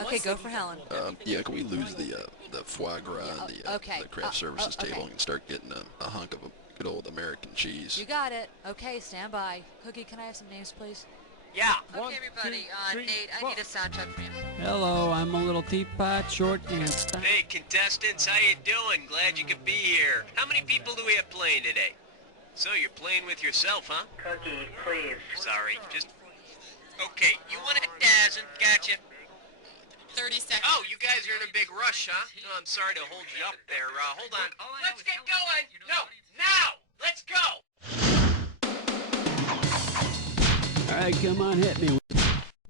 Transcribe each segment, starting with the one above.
Okay, go for Helen. Yeah, can we lose the foie gras and the craft services table and start getting a hunk of a good old American cheese? You got it. Okay, stand by. Cookie, can I have some names, please? Yeah. Okay, everybody. Nate, I need a soundtrack from you. Hello, I'm a little teapot, short and stout. Hey, contestants, how you doing? Glad you could be here. How many people do we have playing today? So you're playing with yourself, huh? Cookie, please. Sorry, just... Okay, you want a dozen? Gotcha. 30 seconds. Oh, you guys are in a big rush, huh? Oh, I'm sorry to hold you up there. Hold on. Let's get going! No, now! Let's go! All right, come on, hit me.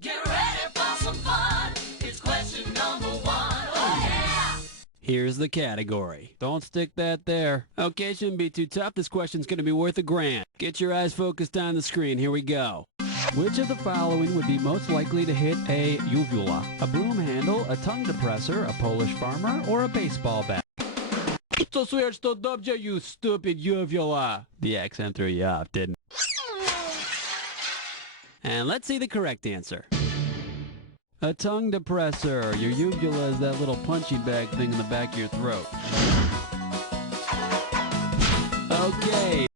Get ready for some fun. It's question number 1. Oh, yeah! Here's the category. Don't stick that there. Okay, shouldn't be too tough. This question's going to be worth $1,000. Get your eyes focused on the screen. Here we go. Which of the following would be most likely to hit a uvula? A broom handle, a tongue depressor, a Polish farmer, or a baseball bat? So swear что dobrze, you stupid uvula. The accent threw you off, didn't it? And let's see the correct answer. A tongue depressor. Your uvula is that little punching bag thing in the back of your throat. Okay.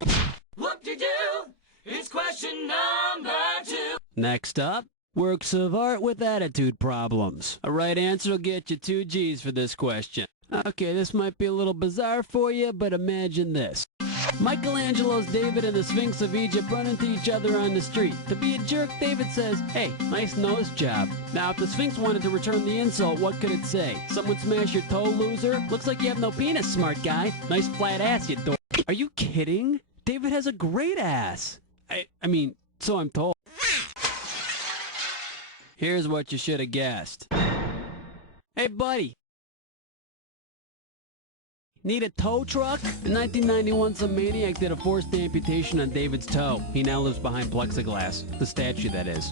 Whoop-de-doo. It's question number 2. Next up, works of art with attitude problems. A right answer will get you 2 G's for this question. Okay, this might be a little bizarre for you, but imagine this. Michelangelo's David and the Sphinx of Egypt run into each other on the street. To be a jerk, David says, "Hey, nice nose job." Now, if the Sphinx wanted to return the insult, what could it say? "Someone smash your toe, loser? Looks like you have no penis, smart guy. Nice flat ass, you dork." Are you kidding? David has a great ass. I mean, so I'm told. Here's what you should have guessed. Hey, buddy. Need a tow truck? In 1991, some maniac did a forced amputation on David's toe. He now lives behind plexiglass. The statue, that is.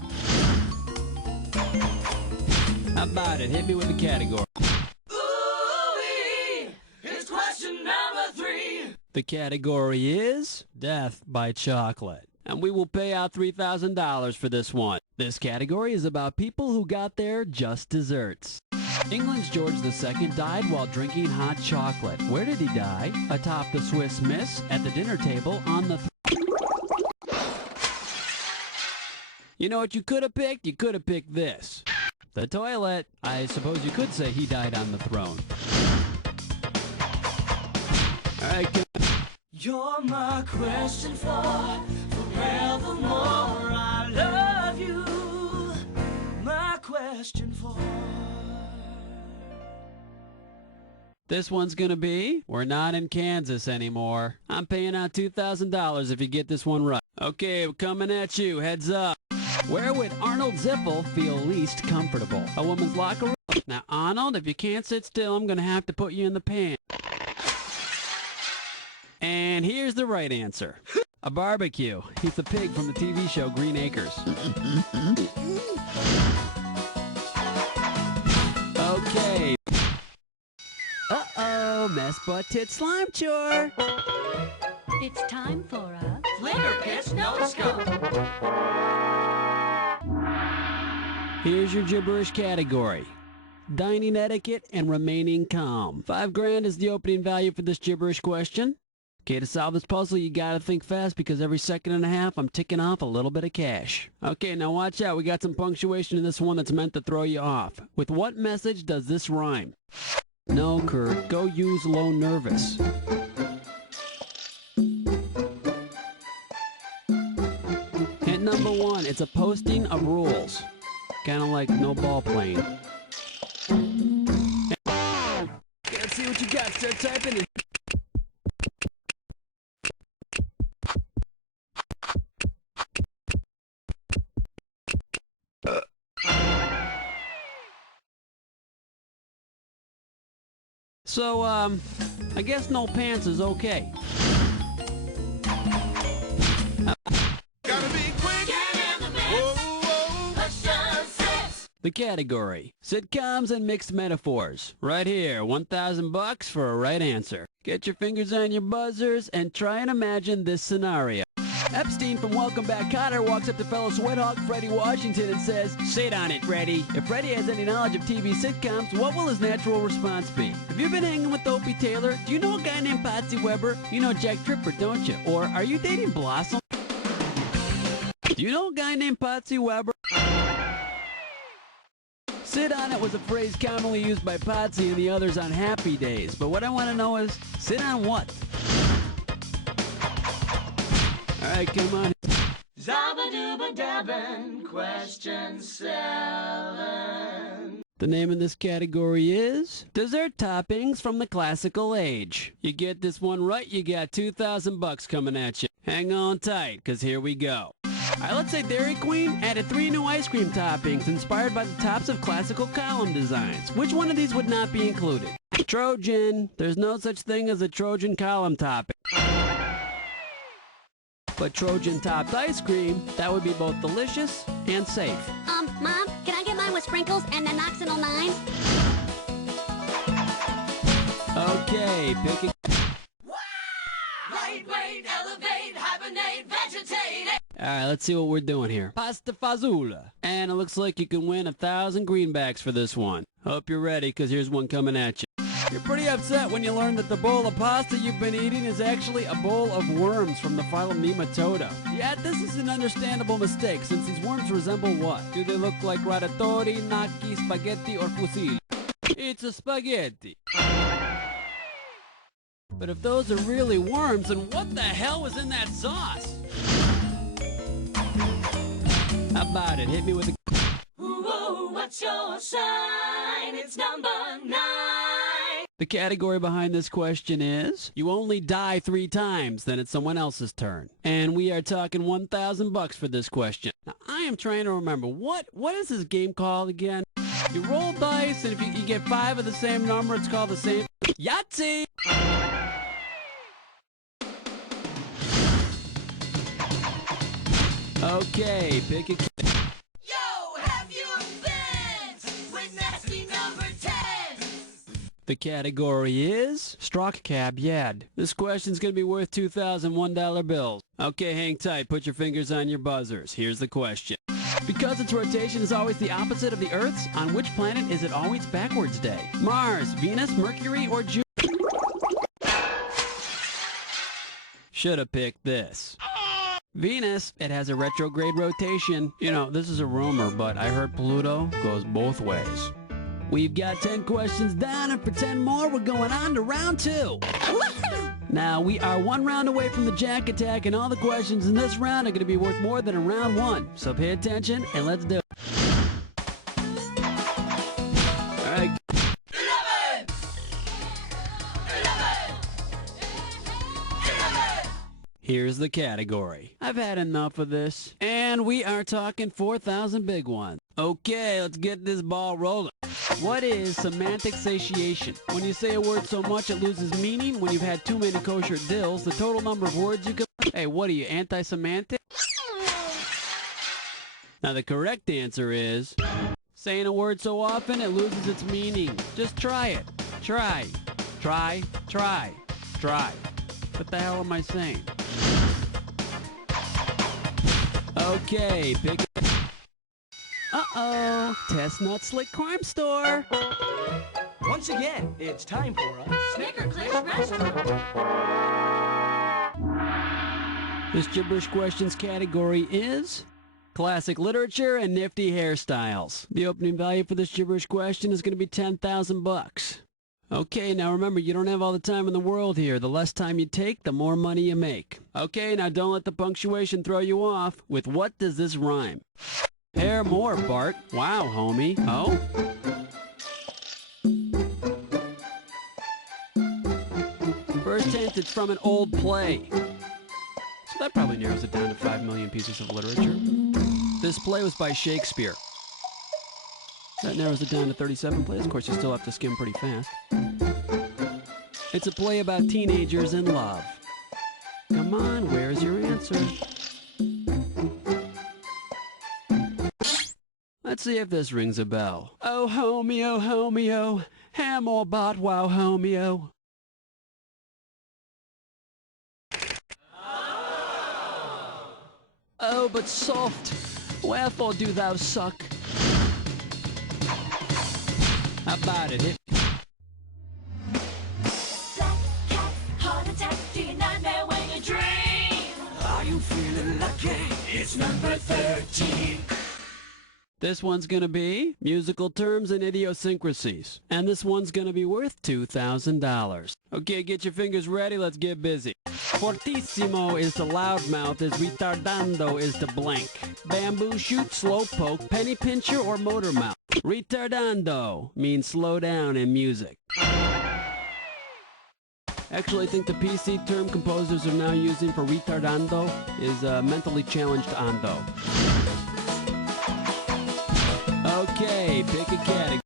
How about it? Hit me with the category. Ooh-wee. It's question number 3. The category is Death by Chocolate. And we will pay out $3,000 for this one. This category is about people who got their just desserts. England's George II died while drinking hot chocolate. Where did he die? Atop the Swiss Miss, at the dinner table, on the... You know what you could have picked? You could have picked this. The toilet. I suppose you could say he died on the throne. All right, You're my question for forevermore. I love you. My question for... This one's gonna be, we're not in Kansas anymore. I'm paying out $2,000 if you get this one right. Okay, we're coming at you, heads up. Where would Arnold Ziffel feel least comfortable? A woman's locker room? Now, Arnold, if you can't sit still, I'm gonna have to put you in the pan. And here's the right answer. A barbecue. He's the pig from the TV show Green Acres. Okay. Uh-oh, mess butt tit slime chore. It's time for a Flicker pitch, no scope. Here's your gibberish category. Dining etiquette and remaining calm. $5,000 is the opening value for this gibberish question. Okay, to solve this puzzle, you gotta think fast because every second and a half, I'm ticking off a little bit of cash. Okay, now watch out. We got some punctuation in this one that's meant to throw you off. With what message does this rhyme? No, Kurt. Go use low nervous. Hint number 1. It's a posting of rules. Kind of like no ball playing. Let's see what you got. Start typing it. So, I guess no pants is okay. Gotta be quick. Get in the mix. Whoa. Question 6. The category, sitcoms and mixed metaphors. Right here, $1,000 for a right answer. Get your fingers on your buzzers and try and imagine this scenario. Epstein from Welcome Back Kotter walks up to fellow sweathawk Freddie Washington and says, "Sit on it, Freddie." If Freddie has any knowledge of TV sitcoms, what will his natural response be? Have you been hanging with Opie Taylor? Do you know a guy named Patsy Weber? You know Jack Tripper, don't you? Or are you dating Blossom? Do you know a guy named Patsy Weber? Sit on it was a phrase commonly used by Patsy and the others on happy days. But what I want to know is, sit on what? All right, come on. Zabba-dooba-dabbin', question 7. The name of this category is dessert toppings from the classical age. You get this one right, you got $2,000 coming at you. Hang on tight, because here we go. All right, let's say Dairy Queen added 3 new ice cream toppings inspired by the tops of classical column designs. Which one of these would not be included? Trojan. There's no such thing as a Trojan column topping. But Trojan topped ice cream, that would be both delicious and safe. Mom, can I get mine with sprinkles and an Oxynol 9? Okay, pick a... Light, weight, elevate, hibernate, vegetate. Alright, let's see what we're doing here. Pasta fazola. And it looks like you can win 1,000 greenbacks for this one. Hope you're ready, because here's one coming at you. You're pretty upset when you learn that the bowl of pasta you've been eating is actually a bowl of worms from the phylum Nematoda. Yet this is an understandable mistake, since these worms resemble what? Do they look like ratatouille, gnocchi, spaghetti, or fusilli? It's a spaghetti. But if those are really worms, then what the hell was in that sauce? How about it? Hit me with a... Ooh, what's your sign? It's number 9. The category behind this question is, you only die 3 times, then it's someone else's turn. And we are talking $1,000 for this question. Now, I am trying to remember, what is this game called again? You roll dice, and if you get 5 of the same number, it's called the same... Yahtzee! Okay, pick a... Yo, have you been with nasty number 10? The category is Strock Cab Yad. This question's gonna be worth $2,001 bills. Okay, hang tight, put your fingers on your buzzers. Here's the question. Because its rotation is always the opposite of the Earth's, on which planet is it always backwards day? Mars, Venus, Mercury, or Jupiter? Should have picked this. Venus, it has a retrograde rotation. You know, this is a rumor, but I heard Pluto goes both ways. We've got 10 questions down, and for 10 more, we're going on to round 2. Now, we are 1 round away from the Jack Attack, and all the questions in this round are going to be worth more than in round 1. So pay attention, and let's do it. All right. 11! 11! 11! Here's the category. I've had enough of this. And we are talking 4,000 big ones. Okay, let's get this ball rolling. What is semantic satiation? When you say a word so much it loses meaning, when you've had too many kosher dills, the total number of words you can... Hey, what are you, anti-semantic? Now the correct answer is... saying a word so often it loses its meaning. Just try it. Try. Try. Try. Try. What the hell am I saying? Okay, pick it. Uh-oh. Test Nut Slick Crime Store. Once again, it's time for a Snicker Click Restaurant. This gibberish questions category is classic literature and nifty hairstyles. The opening value for this gibberish question is going to be $10,000. Okay, now remember, you don't have all the time in the world here. The less time you take, the more money you make. Okay, now don't let the punctuation throw you off. With what does this rhyme? Hair more, Bart. Wow, homie. Oh? First hint, it's from an old play. So that probably narrows it down to 5 million pieces of literature. This play was by Shakespeare. That narrows it down to 37 plays. Of course, you still have to skim pretty fast. It's a play about teenagers in love. Come on, where's your answer? Let's see if this rings a bell. Oh, homeo, ham or bot, wow, homeo. hollow but soft. Wherefore do thou suck? How about it? Hit. Black cat, heart attack, do you nightmare when you dream? Are you feeling lucky? It's number 13. This one's gonna be musical terms and idiosyncrasies. And this one's gonna be worth $2,000. Okay, get your fingers ready, let's get busy. Fortissimo is the loudmouth, as retardando is the blank. Bamboo shoot, slow poke, penny pincher, or motor mouth. Retardando means slow down in music. Actually, I think the PC term composers are now using for retardando is mentally challenged ando. Okay, pick a category.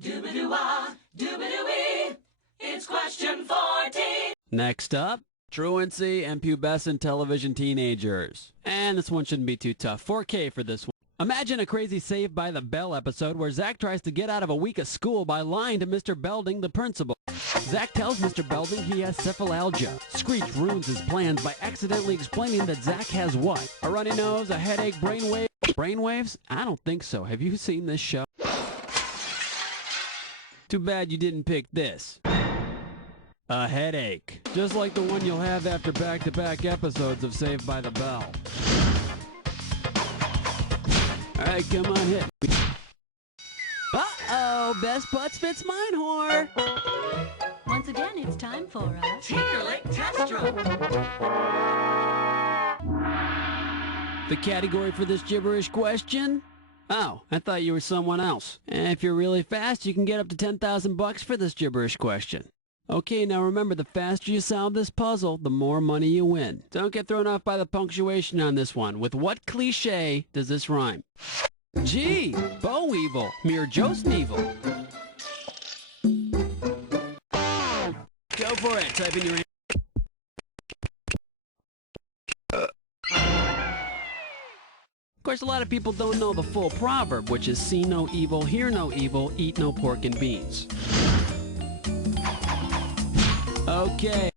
Doobadoo-wah, doobadoo-wee, it's question 14. Next up, truancy and pubescent television teenagers. And this one shouldn't be too tough. 4K for this one. Imagine a crazy Saved by the Bell episode where Zach tries to get out of a week of school by lying to Mr. Belding, the principal. Zach tells Mr. Belding he has cephalalgia. Screech ruins his plans by accidentally explaining that Zach has what? A runny nose, a headache, brainwave. Brainwaves? I don't think so. Have you seen this show? Too bad you didn't pick this. A headache. Just like the one you'll have after back-to-back episodes of Saved by the Bell. Alright, come on, hit me. Uh-oh, best butts fits mine, whore. Once again, it's time for a Tinkerlick Testro. The category for this gibberish question? Oh, I thought you were someone else. And if you're really fast, you can get up to $10,000 for this gibberish question. Okay, now remember, the faster you solve this puzzle, the more money you win. Don't get thrown off by the punctuation on this one. With what cliche does this rhyme? Gee, Bo Weevil, mere Jost Nevil. Go for it, type in your... Of course, a lot of people don't know the full proverb, which is see no evil, hear no evil, eat no pork and beans. Okay.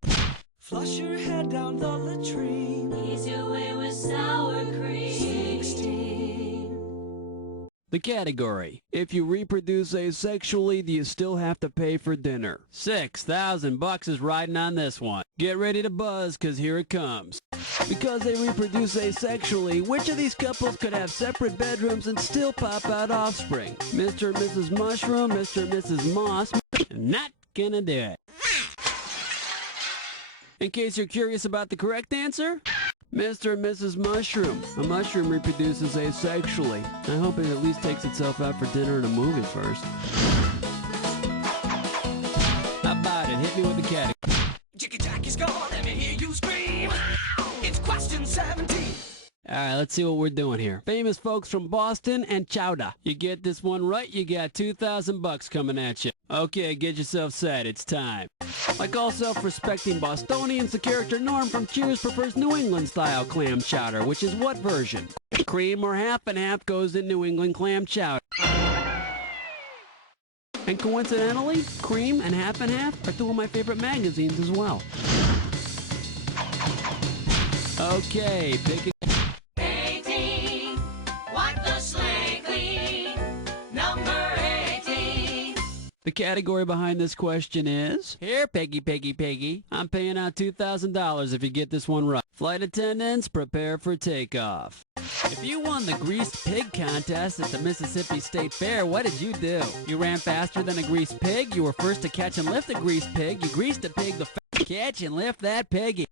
Flush your head down the latrine. Ease your way with sour cream. 16. The category. If you reproduce asexually, do you still have to pay for dinner? $6,000 is riding on this one. Get ready to buzz, cause here it comes. Because they reproduce asexually, which of these couples could have separate bedrooms and still pop out offspring? Mr. and Mrs. Mushroom, Mr. and Mrs. Moss. Not gonna do it. In case you're curious about the correct answer, Mr. and Mrs. Mushroom. A mushroom reproduces asexually. I hope it at least takes itself out for dinner and a movie first. How about it? Hit me with the category. Jiggy Jackie's gone, let me hear you scream. It's question 17. Alright, let's see what we're doing here. Famous folks from Boston and Chowda. You get this one right, you got $2,000 coming at you. Okay, get yourself set, it's time. Like all self-respecting Bostonians, the character Norm from Cheers prefers New England-style clam chowder, which is what version? Cream or half and half goes in New England clam chowder. And coincidentally, Cream and Half are two of my favorite magazines as well. Okay, pick a... 18, wipe the slate clean. Number 18. The category behind this question is... Here, Peggy. I'm paying out $2,000 if you get this one right. Flight attendants, prepare for takeoff. If you won the greased pig contest at the Mississippi State Fair, what did you do? You ran faster than a greased pig, you were first to catch and lift a greased pig, you greased a pig, catch and lift that piggy.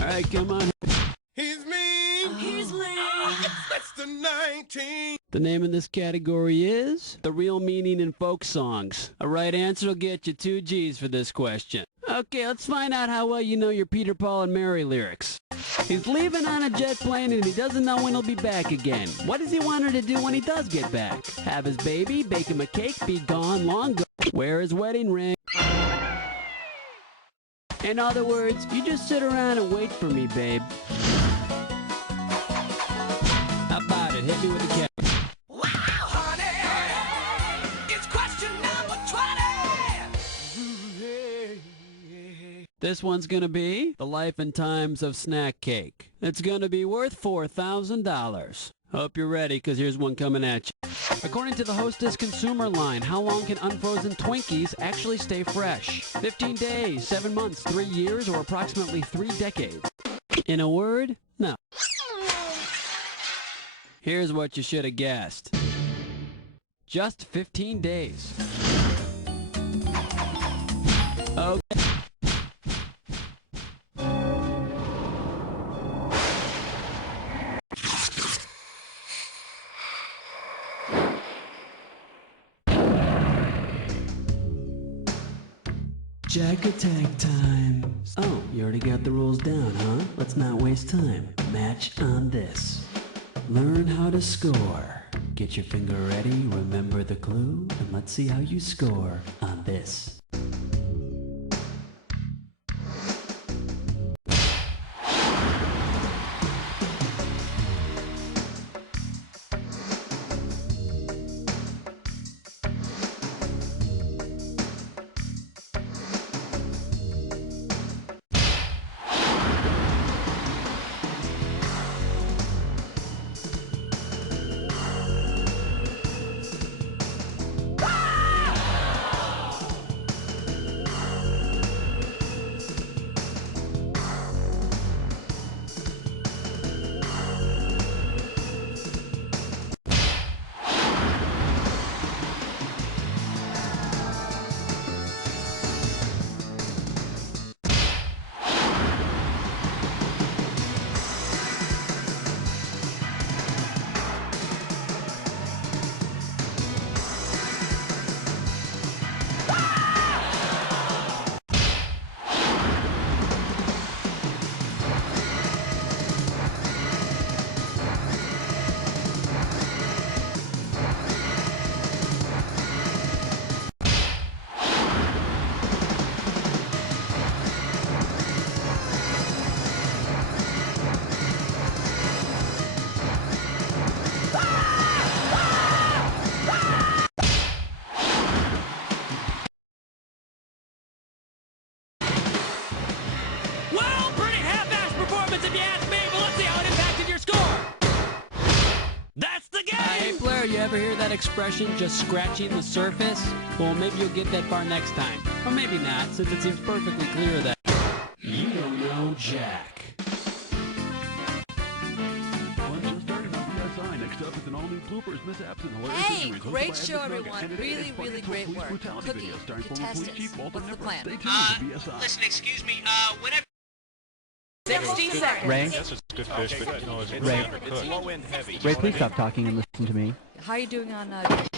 Alright, come on. He's mean. He's lame. That's the 19. The name of this category is The Real Meaning in Folk Songs. A right answer will get you 2 G's for this question. Okay, let's find out how well you know your Peter, Paul, and Mary lyrics. He's leaving on a jet plane and he doesn't know when he'll be back again. What does he want her to do when he does get back? Have his baby, bake him a cake, be gone, long gone, wear his wedding ring. In other words, you just sit around and wait for me, babe. How about it? Hit me with the cat. Wow, honey. It's question number 20. This one's gonna be The Life and Times of Snack Cake. It's gonna be worth $4,000. Hope you're ready, because here's one coming at you. According to the Hostess consumer line, how long can unfrozen Twinkies actually stay fresh? 15 days, 7 months, 3 years, or approximately 3 decades? In a word, no. Here's what you should have guessed. Just 15 days. Okay. Jack attack time. Oh, you already got the rules down, huh? Let's not waste time. Match on this. Learn how to score. Get your finger ready, remember the clue, and let's see how you score on this. Well, pretty half-assed performance if you ask me, but let's see how it impacted your score. That's the game! Hey Blair, you ever hear that expression, just scratching the surface? Well, maybe you'll get that far next time. Or maybe not, since it seems perfectly clear that you don't know Jack. Next up is an all-new bloopers, mishaps, and hilarious Hey, injuries. Hosted great by show, Epic Nugget. everyone. And today, Really, it's really Spartacus great Police work. Brutality Cookie, video starring former police contestants, chief Walter what's the Nippert. plan? Stay tuned to BSI. Listen, excuse me, whenever... 60 seconds. Ray? Yes, it's good fish, but no, it's Ray. It's low end heavy. Ray, please stop talking and listen to me. How are you doing on, I've got,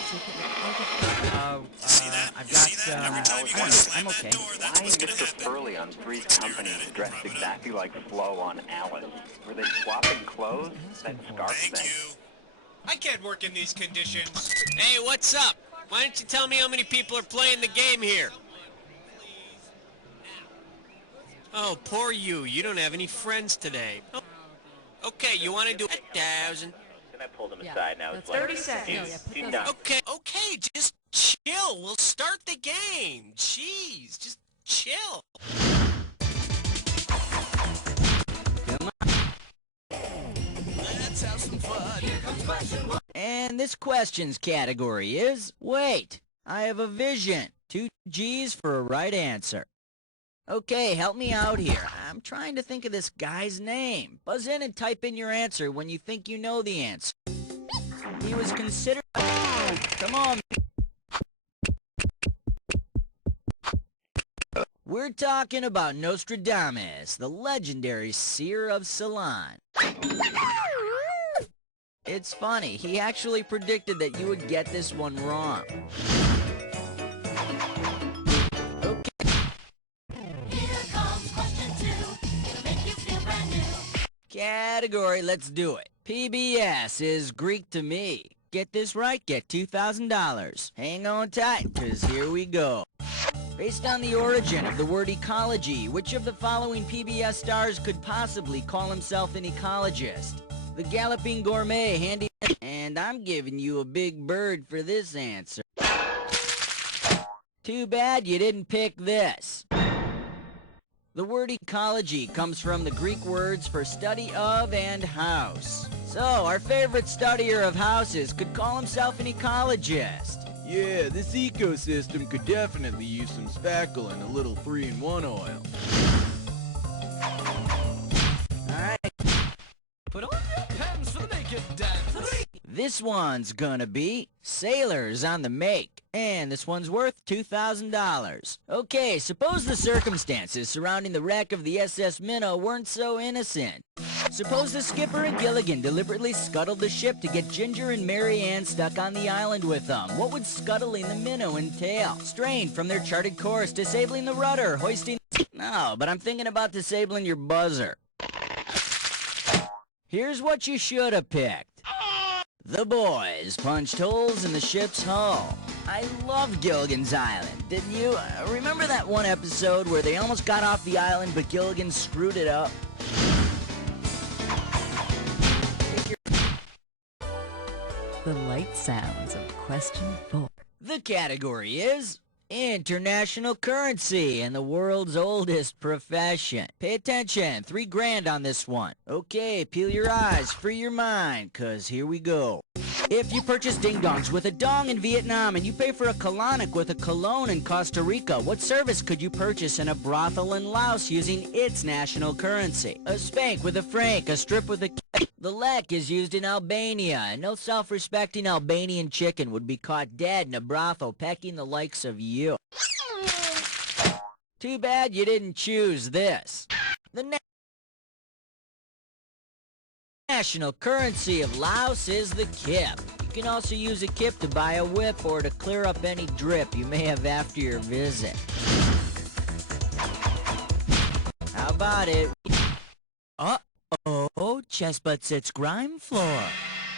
I'm okay. Why Mr. Furley on Three's Company dressed exactly like Flo on Alice? Were they swapping clothes? That scarf thing. I can't work in these conditions. Hey, what's up? Why don't you tell me how many people are playing the game here? Oh, poor you. You don't have any friends today. Oh, okay, you want to do 1,000. Then I pulled him aside. Now it's 30 seconds. Okay, just chill. We'll start the game. Jeez, just chill. Let's have some fun. Here comes question one. And this questions category is, wait, I have a vision. 2 G's for a right answer. Okay, help me out here. I'm trying to think of this guy's name. Buzz in and type in your answer when you think you know the answer. He was considered... Oh, come on. We're talking about Nostradamus, the legendary seer of Ceylon. It's funny, he actually predicted that you would get this one wrong. Category, let's do it. PBS is Greek to me. Get this right, get $2,000. Hang on tight, cause here we go. Based on the origin of the word ecology, which of the following PBS stars could possibly call himself an ecologist? The Galloping Gourmet, Handy... And I'm giving you a big bird for this answer. Too bad you didn't pick this. The word ecology comes from the Greek words for study of and house. So, our favorite studier of houses could call himself an ecologist. Yeah, this ecosystem could definitely use some spackle and a little 3-in-1 oil. Alright. Put on your pants for the naked dance. This one's gonna be Sailors on the Make. And this one's worth $2,000. Okay, suppose the circumstances surrounding the wreck of the SS Minnow weren't so innocent. Suppose the skipper and Gilligan deliberately scuttled the ship to get Ginger and Mary Ann stuck on the island with them. What would scuttling the Minnow entail? Strain from their charted course, disabling the rudder, hoisting... No, but I'm thinking about disabling your buzzer. Here's what you should have picked. The boys punched holes in the ship's hull. I love Gilligan's Island, didn't you? Remember that one episode where they almost got off the island but Gilligan screwed it up? The light sounds of question 4. The category is international currency and the world's oldest profession. Pay attention, $3 grand on this one. Okay, peel your eyes, free your mind, 'cause here we go. If you purchase ding-dongs with a dong in Vietnam and you pay for a colonic with a cologne in Costa Rica, what service could you purchase in a brothel in Laos using its national currency? A spank with a franc, a strip with a... The lek is used in Albania, and no self-respecting Albanian chicken would be caught dead in a brothel pecking the likes of you. Too bad you didn't choose this. The national currency of Laos is the kip. You can also use a kip to buy a whip or to clear up any drip you may have after your visit. How about it? Uh-oh, Chest Butt Sits Grime Floor.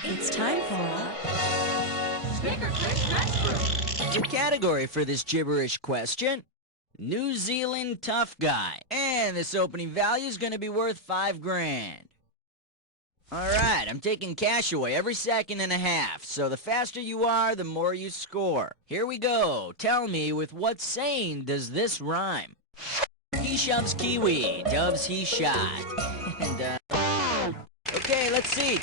It's time for... Snicker Fix Restroom. The category for this gibberish question, New Zealand Tough Guy. And this opening value is going to be worth $5 grand. Alright, I'm taking cash away every second and a half, so the faster you are, the more you score. Here we go. Tell me, with what saying does this rhyme? He shoves kiwi, doves he shot. And, okay, let's see.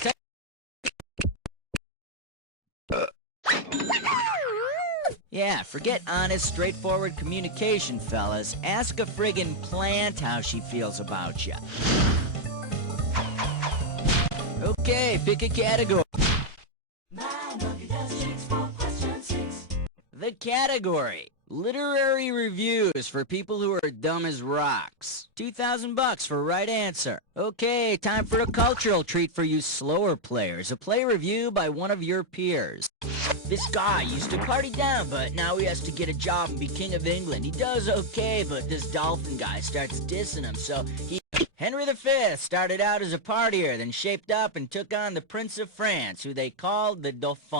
Yeah, forget honest, straightforward communication, fellas. Ask a friggin' plant how she feels about you. Okay, pick a category. The category, literary reviews for people who are dumb as rocks. $2,000 for right answer. Okay, time for a cultural treat for you slower players. A play review by one of your peers. This guy used to party down, but now he has to get a job and be king of England. He does okay, but this dolphin guy starts dissing him, so he... Henry V started out as a partier, then shaped up and took on the Prince of France, who they called the Dauphin.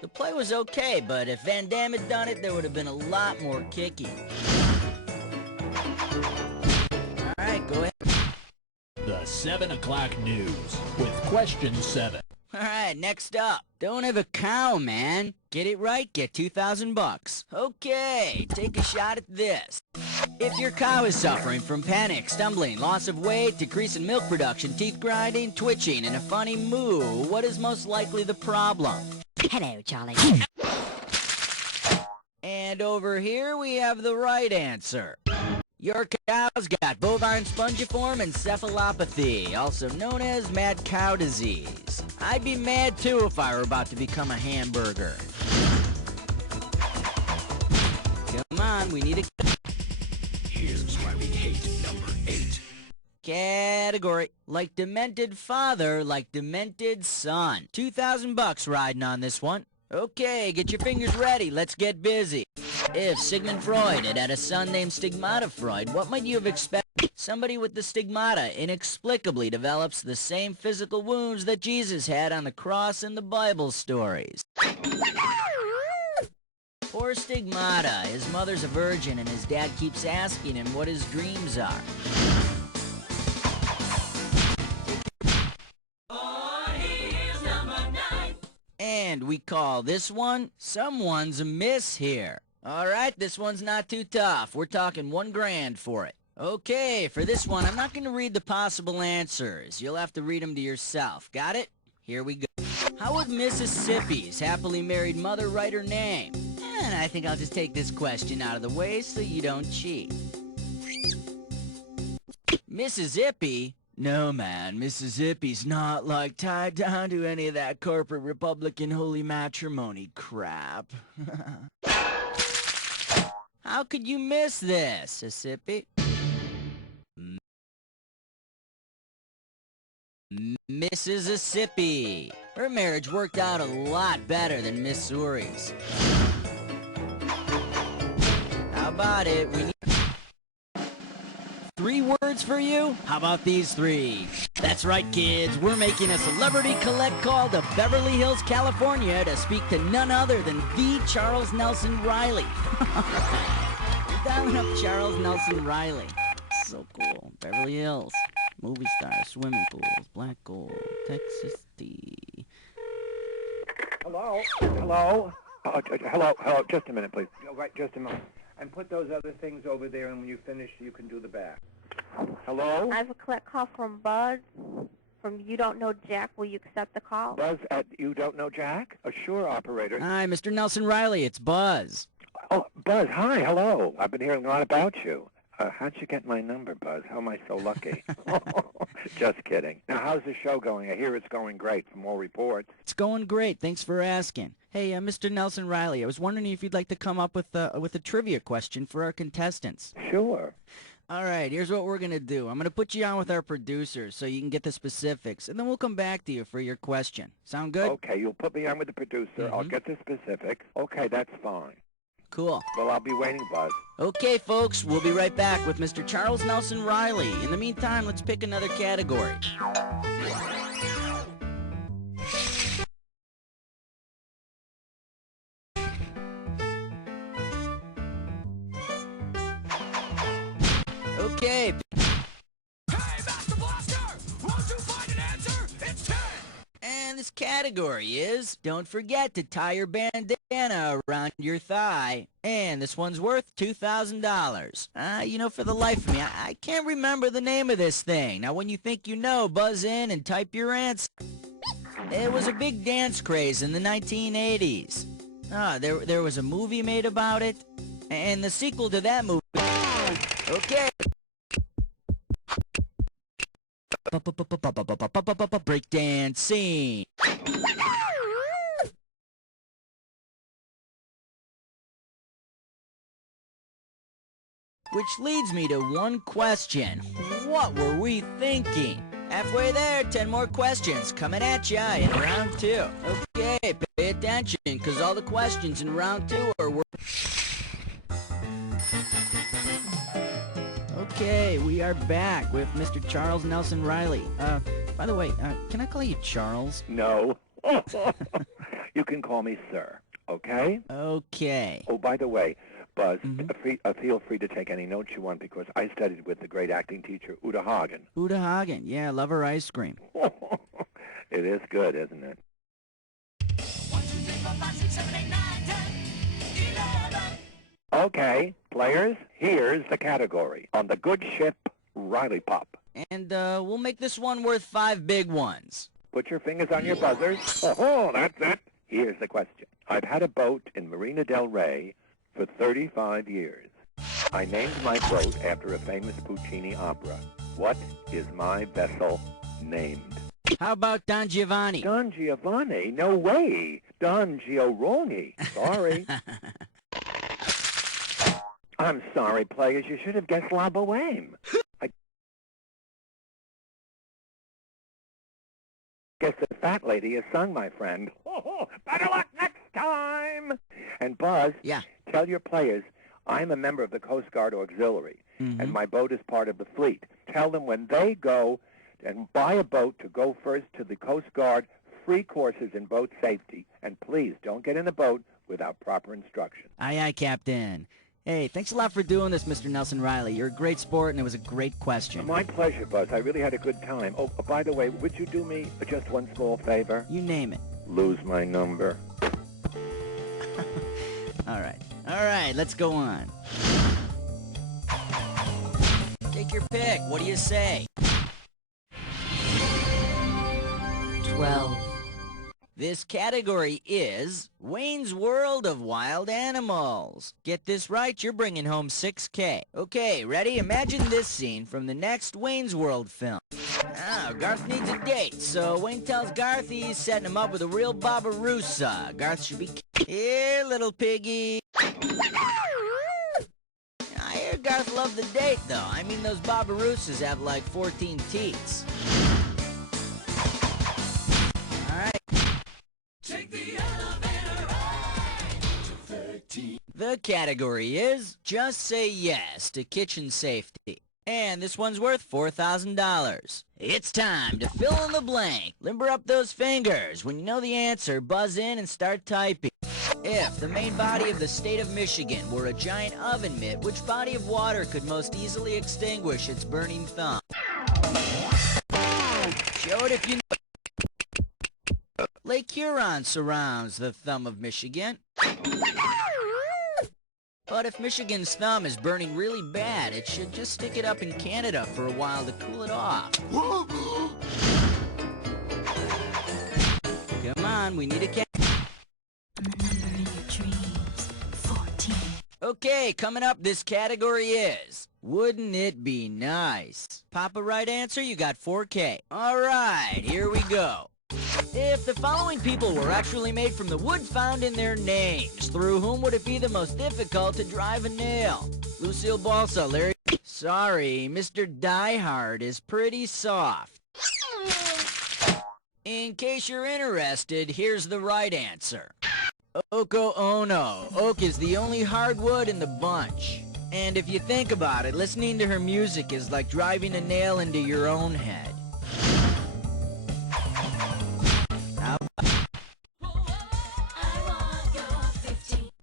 The play was okay, but if Van Damme had done it, there would have been a lot more kicking. Alright, go ahead. The 7 o'clock news with question 7. Alright, next up. Don't have a cow, man. Get it right, get $2,000. Okay, take a shot at this. If your cow is suffering from panic, stumbling, loss of weight, decrease in milk production, teeth grinding, twitching, and a funny moo, what is most likely the problem? Hello, Charlie. And over here we have the right answer. Your cow's got bovine spongiform encephalopathy, also known as mad cow disease. I'd be mad too if I were about to become a hamburger. Come on, we need a... Here's why we hate number 8. Category, like demented father, like demented son. $2,000 riding on this one. Okay, get your fingers ready, let's get busy. If Sigmund Freud had a son named Stigmata Freud, what might you have expected? Somebody with the stigmata inexplicably develops the same physical wounds that Jesus had on the cross in the Bible stories. Poor Stigmata, his mother's a virgin and his dad keeps asking him what his dreams are. And we call this one, Someone's Amiss Here. All right, this one's not too tough. We're talking $1 grand for it. Okay, for this one, I'm not going to read the possible answers. You'll have to read them to yourself. Got it? Here we go. How would Mississippi's happily married mother write her name? And I think I'll just take this question out of the way so you don't cheat. Mississippi? No, man, Mississippi's not, like, tied down to any of that corporate Republican holy matrimony crap. How could you miss this, Mississippi? Mississippi. Her marriage worked out a lot better than Missouri's. How about it? We need 3 words for you? How about these 3? That's right, kids. We're making a celebrity collect call to Beverly Hills, California to speak to none other than the Charles Nelson Riley. We're dialing up Charles Nelson Riley. So cool. Beverly Hills. Movie stars, swimming pools, black gold, Texas tea. Hello? Hello? Hello, just a minute, please. Oh, right, just a moment. And put those other things over there, and when you finish, you can do the back. Hello? I have a collect call from Buzz. From You Don't Know Jack. Will you accept the call? Buzz at You Don't Know Jack? Sure, operator. Hi, Mr. Nelson Riley. It's Buzz. Oh, Buzz, hi, hello. I've been hearing a lot about you. How'd you get my number, Buzz? How am I so lucky? Just kidding. Now, how's the show going? I hear it's going great from all reports. It's going great. Thanks for asking. Hey, Mr. Nelson Riley, I was wondering if you'd like to come up with a trivia question for our contestants. Sure. All right, here's what we're going to do. I'm going to put you on with our producers so you can get the specifics, and then we'll come back to you for your question. Sound good? Okay, you'll put me on with the producer. I'll get the specifics. Okay, that's fine. Cool. Well, I'll be waiting, Buzz. Okay, folks, we'll be right back with Mr. Charles Nelson Riley. In the meantime, let's pick another category. Okay. Hey, Master Blaster! Won't you find an answer? It's 10! And this category is, don't forget to tie your bandana around your thigh. And this one's worth $2,000. You know, for the life of me, I can't remember the name of this thing. Now, when you think you know, buzz in and type your answer. It was a big dance craze in the 1980s. There was a movie made about it, and the sequel to that movie. Okay. Breakdancing. Which leads me to one question. What were we thinking? Halfway there, 10 more questions coming at ya in round 2. Okay, pay attention, because all the questions in round 2 are worth... Okay, we are back with Mr. Charles Nelson Riley. By the way, can I call you Charles? No. You can call me Sir, okay? Okay. Oh, by the way, Buzz, feel free to take any notes you want because I studied with the great acting teacher, Uta Hagen. Uta Hagen, yeah, love her ice cream. It is good, isn't it? 1, 2, 3, 4, 5, 6, 7, 8, 9, 10, 11. Okay, players, here's the category. On the good ship, Riley Pop. And we'll make this one worth 5 big ones. Put your fingers on your buzzers. Oh, that's it. Here's the question. I've had a boat in Marina del Rey for 35 years. I named my boat after a famous Puccini opera. What is my vessel named? How about Don Giovanni? Don Giovanni? No way. Don Gioroni. Sorry. I'm sorry, players. You should have guessed La Boheme. I guess the fat lady has sung, my friend. Better luck next time. And Buzz, tell your players I'm a member of the Coast Guard Auxiliary, and my boat is part of the fleet. Tell them when they go and buy a boat to go first to the Coast Guard, free courses in boat safety. And please, don't get in the boat without proper instruction. Aye, aye, Captain. Hey, thanks a lot for doing this, Mr. Nelson Riley. You're a great sport, and it was a great question. My pleasure, Buzz. I really had a good time. Oh, by the way, would you do me just one small favor? You name it. Lose my number. All right. All right, let's go on. Take your pick. What do you say? 12. This category is Wayne's World of Wild Animals. Get this right, you're bringing home $6K. Okay, ready? Imagine this scene from the next Wayne's World film. Ah, Garth needs a date, so Wayne tells Garth he's setting him up with a real Barbarossa. Garth should be... Here, little piggy. I hear Garth loved the date, though. I mean, those Barbarossas have like 14 teats. The category is Just Say Yes to Kitchen Safety. And this one's worth $4,000. It's time to fill in the blank. Limber up those fingers. When you know the answer, buzz in and start typing. If the main body of the state of Michigan were a giant oven mitt, which body of water could most easily extinguish its burning thumb? Show it if you know. Lake Huron surrounds the thumb of Michigan. But if Michigan's thumb is burning really bad, it should just stick it up in Canada for a while to cool it off. Come on, we need a cat. The number in your dreams, 14. Okay, coming up, this category is Wouldn't It Be Nice? Pop a right answer, you got 4K. All right, here we go. If the following people were actually made from the wood found in their names, through whom would it be the most difficult to drive a nail? Lucille Balsa, Larry... Sorry, Mr. Die Hard is pretty soft. In case you're interested, here's the right answer. Oko Ono. Oak is the only hardwood in the bunch. And if you think about it, listening to her music is like driving a nail into your own head.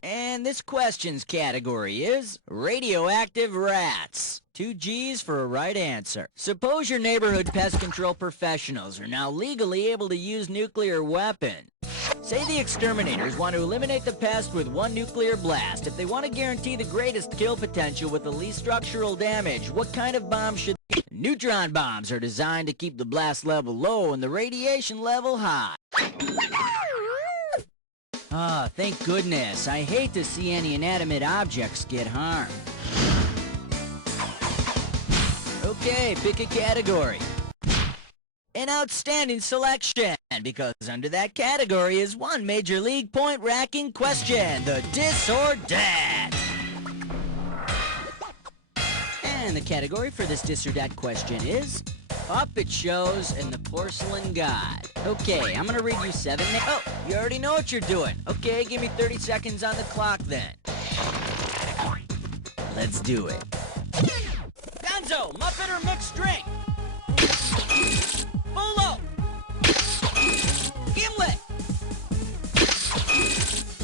And this question's category is radioactive rats. 2 G's for a right answer. Suppose your neighborhood pest control professionals are now legally able to use nuclear weapons. Say the exterminators want to eliminate the pest with 1 nuclear blast. If they want to guarantee the greatest kill potential with the least structural damage, what kind of bomb should... Neutron bombs are designed to keep the blast level low and the radiation level high. Ah, thank goodness. I hate to see any inanimate objects get harmed. Okay, pick a category. An outstanding selection, because under that category is one major league point-racking question, the dis or dat. And the category for this dis or dat question is puppet shows and the porcelain god. Okay, I'm gonna read you 7 names. Oh, you already know what you're doing. Okay, give me 30 seconds on the clock then. Let's do it. Gonzo, Muppet or mixed drink? Bolo! Gimlet!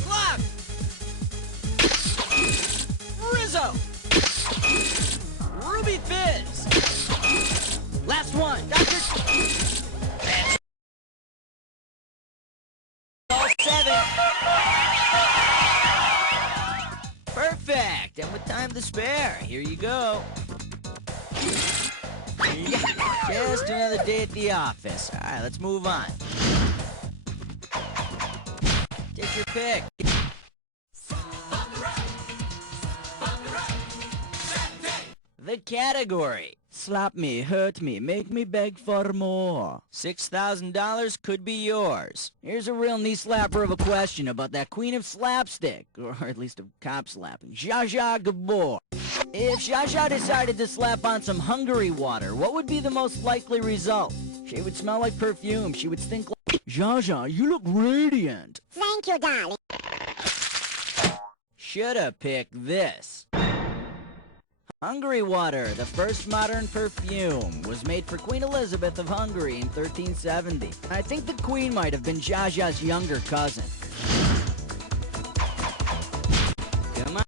Glock! Rizzo! Ruby Fizz! Last one, Dr. All 7. Perfect, and with time to spare, here you go. Just another day at the office. All right, let's move on. Take your pick. The category. Slap me, hurt me, make me beg for more. $6,000 could be yours. Here's a real knee slapper of a question about that queen of slapstick, or at least of cop slapping, Zsa Zsa Gabor. If Zsa Zsa decided to slap on some Hungary water, what would be the most likely result? She would smell like perfume. She would stink like... Zsa Zsa, you look radiant. Thank you, darling. Shoulda picked this. Hungary water, the first modern perfume, was made for Queen Elizabeth of Hungary in 1370. I think the queen might have been Zsa Zsa's younger cousin. Come on.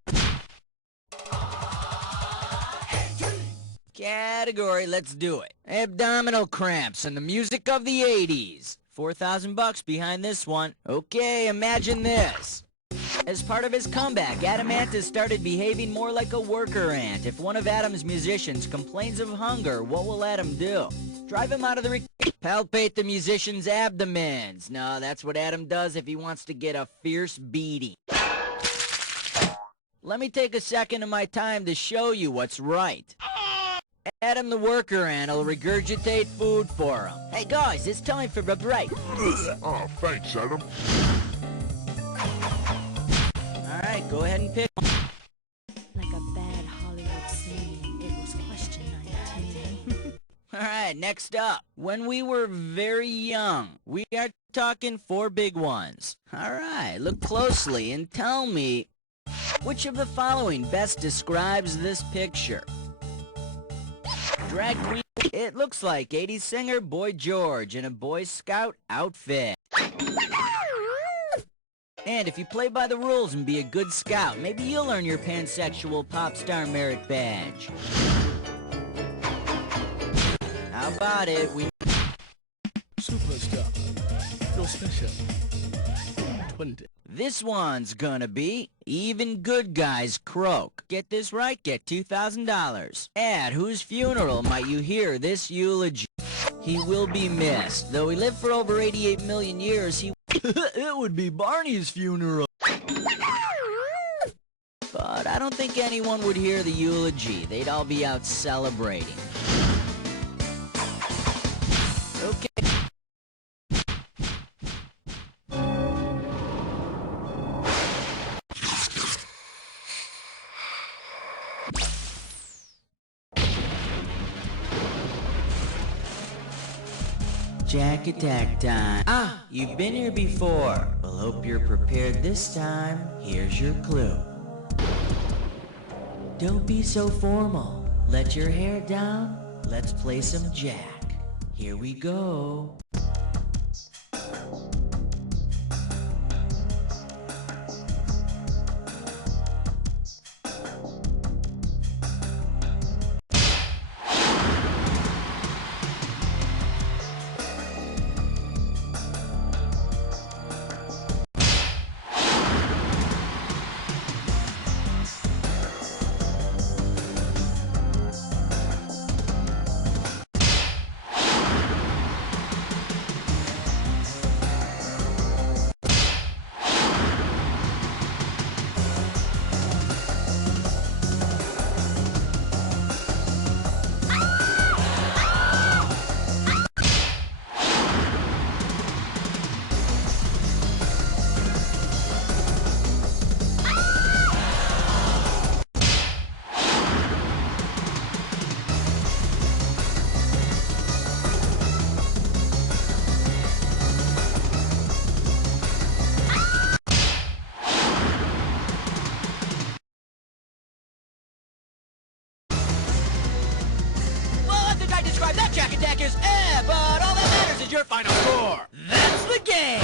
Category, let's do it. Abdominal cramps and the music of the 80s. $4,000 behind this one. Okay, imagine this. As part of his comeback, Adamantis started behaving more like a worker ant. If one of Adam's musicians complains of hunger, what will Adam do? Drive him out of the palpate the musician's abdomens. No, that's what Adam does if he wants to get a fierce beating. Let me take a second of my time to show you what's right. Adam the worker ant will regurgitate food for him. Hey guys, it's time for a break. Oh, thanks, Adam. Alright, go ahead and pick. Like a bad Hollywood scene, it was question 19. Alright, next up. When we were very young, we are talking 4 big ones. Alright, look closely and tell me which of the following best describes this picture. Drag queen. It looks like 80s singer Boy George in a Boy Scout outfit. And if you play by the rules and be a good scout, maybe you'll earn your pansexual pop star merit badge. How about it? Superstar. You're special. 20. This one's gonna be even good guys croak. Get this right, get $2,000. At whose funeral might you hear this eulogy? He will be missed. Though he lived for over 88 million years, it would be Barney's funeral. But I don't think anyone would hear the eulogy. They'd all be out celebrating. Okay. Jack attack time. Ah, you've been here before. Well, hope you're prepared this time. Here's your clue. Don't be so formal. Let your hair down. Let's play some Jack. Here we go. That Jack Attack is but all that matters is your final score. That's the game.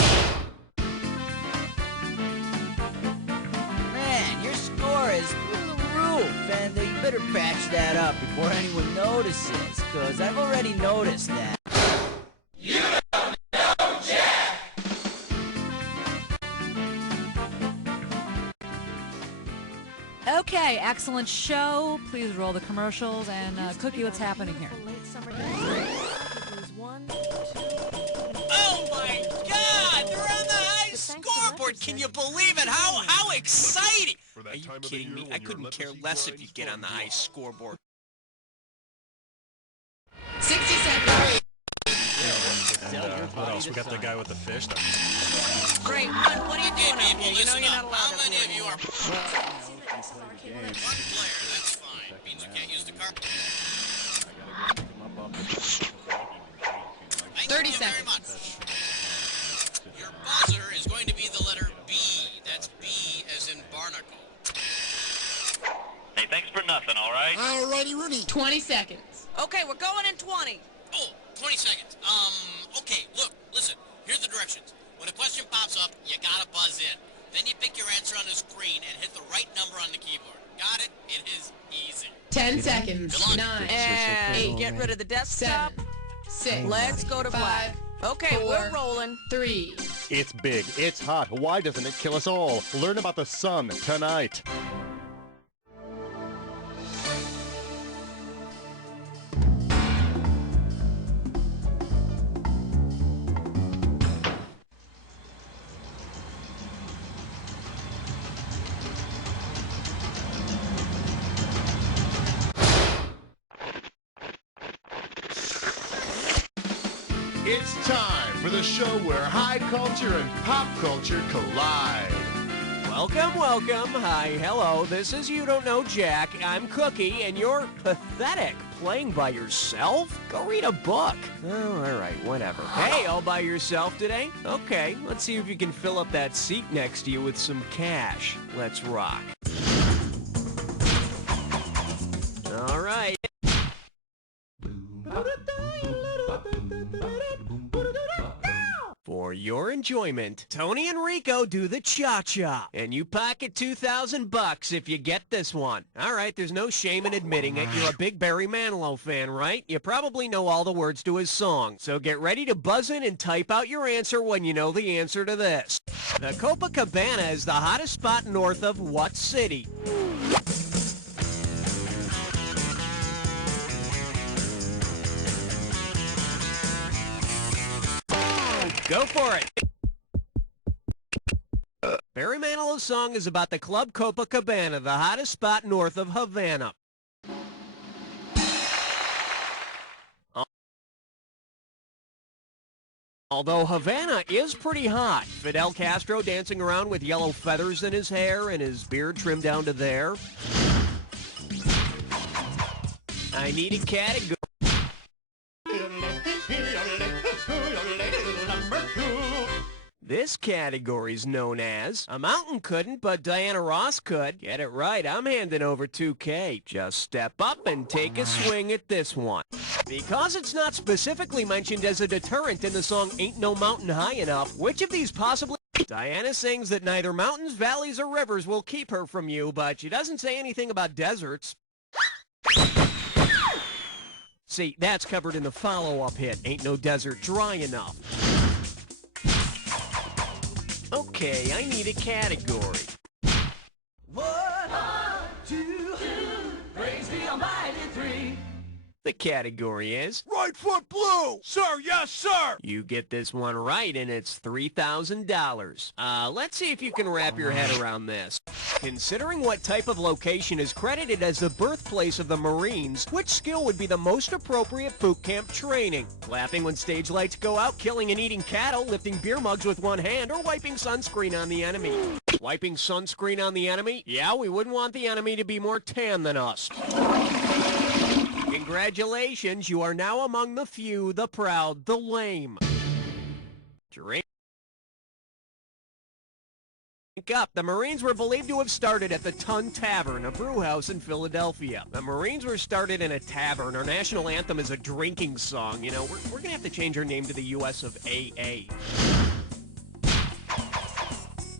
Man, your score is through the roof, and you better patch that up before anyone notices, because I've already noticed that. You don't know Jack! Okay, excellent show. Please roll the commercials. And Cookie, what's happening here? Oh my God! They're on the high scoreboard! Can you believe it? How exciting! Are you kidding me? I couldn't care less if you get on the high scoreboard. 60 seconds. What else? We got the guy with the fish. Great. What are you doing up here? You know you're not allowed How many to of you are... One player, that's fine. Means you can't use the card. 30 seconds. Your buzzer is going to be the letter B. That's B as in barnacle. Hey, thanks for nothing, all right? All righty, Rooney. 20 seconds. Okay, we're going in 20. Oh, 20 seconds. Okay, look, listen. Here's the directions. When a question pops up, you gotta buzz in. Then you pick your answer on the screen and hit the right number on the keyboard. Got it? It is easy. 10 seconds. 9, and 8, get rid of the desktop. 7, 6. Let's go to black. Okay, 4, we're rolling. 3, It's big, it's hot. Why doesn't it kill us all? Learn about the sun tonight. It's time for the show where high culture and pop culture collide. Welcome, welcome. Hi, hello. This is You Don't Know Jack. I'm Cookie, and you're pathetic. Playing by yourself? Go read a book. Oh, all right, whatever. Hey, all by yourself today? Okay, let's see if you can fill up that seat next to you with some cash. Let's rock. All right. For your enjoyment, Tony and Rico do the cha-cha, and you pocket $2,000 if you get this one. All right, there's no shame in admitting it. You're a big Barry Manilow fan, right? You probably know all the words to his song, so get ready to buzz in and type out your answer when you know the answer to this. The Copacabana is the hottest spot north of what city? Go for it. Barry Manilow's song is about the Club Copacabana, the hottest spot north of Havana. Although Havana is pretty hot. Fidel Castro dancing around with yellow feathers in his hair and his beard trimmed down to there. I need a category. This category's known as A Mountain Couldn't, but Diana Ross could. Get it right, I'm handing over $2K. Just step up and take a swing at this one. Because it's not specifically mentioned as a deterrent in the song Ain't No Mountain High Enough, which of these possibly... Diana sings that neither mountains, valleys, or rivers will keep her from you, but she doesn't say anything about deserts. See, that's covered in the follow-up hit, Ain't No Desert Dry Enough. Okay, I need a category. 1, 2, praise the Almighty 3. The category is... Right foot blue! Sir, yes, sir! You get this one right, and it's $3,000. Let's see if you can wrap your head around this. Considering what type of location is credited as the birthplace of the Marines, which skill would be the most appropriate boot camp training? Clapping when stage lights go out, killing and eating cattle, lifting beer mugs with one hand, or wiping sunscreen on the enemy? Wiping sunscreen on the enemy? Yeah, we wouldn't want the enemy to be more tan than us. Congratulations, you are now among the few, the proud, the lame. Drink up. The Marines were believed to have started at the Tun Tavern, a brew house in Philadelphia. The Marines were started in a tavern. Our national anthem is a drinking song. You know, we're going to have to change our name to the U.S. of AA.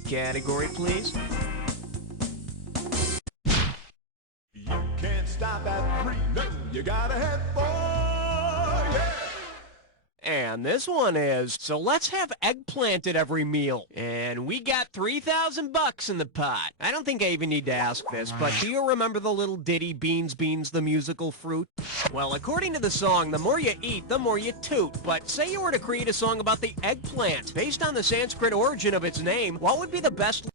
Category, please. Can't stop at 3, no, you gotta head for, yeah! And this one is, so let's have eggplant at every meal. And we got $3,000 in the pot. I don't think I even need to ask this, but do you remember the little ditty, Beans, Beans, the musical fruit? Well, according to the song, the more you eat, the more you toot. But say you were to create a song about the eggplant. Based on the Sanskrit origin of its name, what would be the best...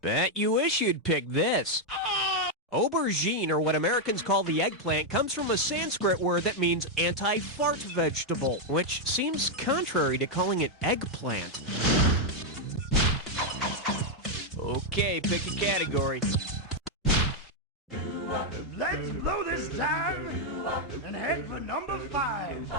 Bet you wish you'd pick this. Aubergine, or what Americans call the eggplant, comes from a Sanskrit word that means anti-fart vegetable, which seems contrary to calling it eggplant. Okay, pick a category. Let's blow this time and head for number 5.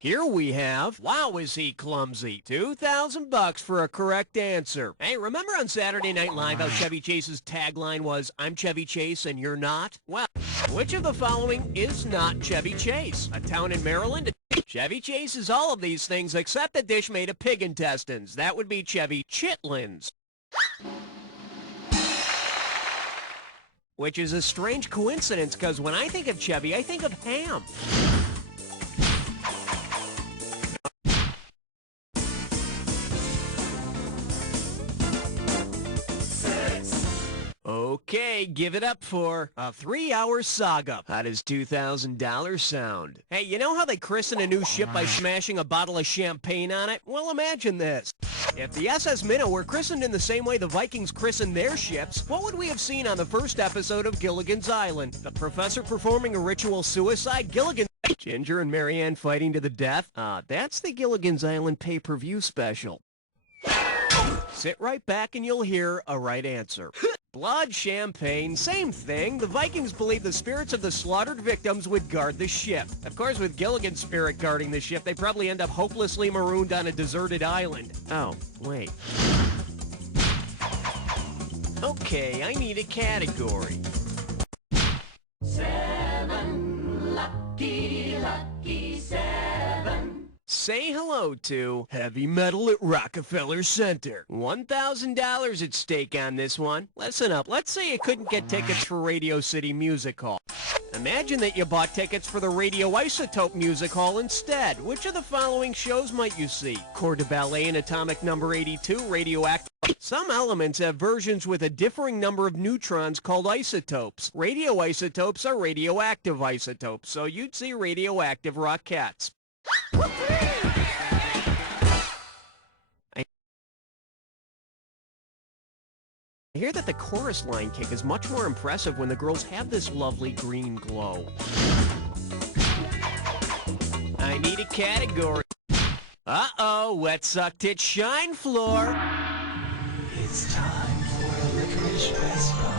Here we have, wow, is he clumsy? $2,000 for a correct answer. Hey, remember on Saturday Night Live how Chevy Chase's tagline was, I'm Chevy Chase and you're not? Well, which of the following is not Chevy Chase? A town in Maryland? Chevy Chase is all of these things except a dish made of pig intestines. That would be Chevy Chitlins. Which is a strange coincidence, because when I think of Chevy, I think of ham. Okay, give it up for a 3-hour saga. How does $2,000 sound? Hey, you know how they christen a new ship by smashing a bottle of champagne on it? Well, imagine this. If the SS Minnow were christened in the same way the Vikings christened their ships, what would we have seen on the first episode of Gilligan's Island? The professor performing a ritual suicide, Gilligan, Ginger and Marianne fighting to the death? That's the Gilligan's Island pay-per-view special. Sit right back and you'll hear a right answer. Blood, champagne, same thing. The Vikings believed the spirits of the slaughtered victims would guard the ship. Of course, with Gilligan's spirit guarding the ship, they probably end up hopelessly marooned on a deserted island. Oh, wait. Okay, I need a category. 7, lucky 7. Say hello to heavy metal at Rockefeller Center. $1,000 at stake on this one. Listen up. Let's say you couldn't get tickets for Radio City Music Hall. Imagine that you bought tickets for the Radioisotope Music Hall instead. Which of the following shows might you see? Corps de Ballet and Atomic Number 82, Radioactive. Some elements have versions with a differing number of neutrons called isotopes. Radioisotopes are radioactive isotopes, so you'd see Radioactive Rockettes. I hear that the chorus line kick is much more impressive when the girls have this lovely green glow. I need a category. Uh-oh, wet suck tit shine floor. It's time for a licorice resto.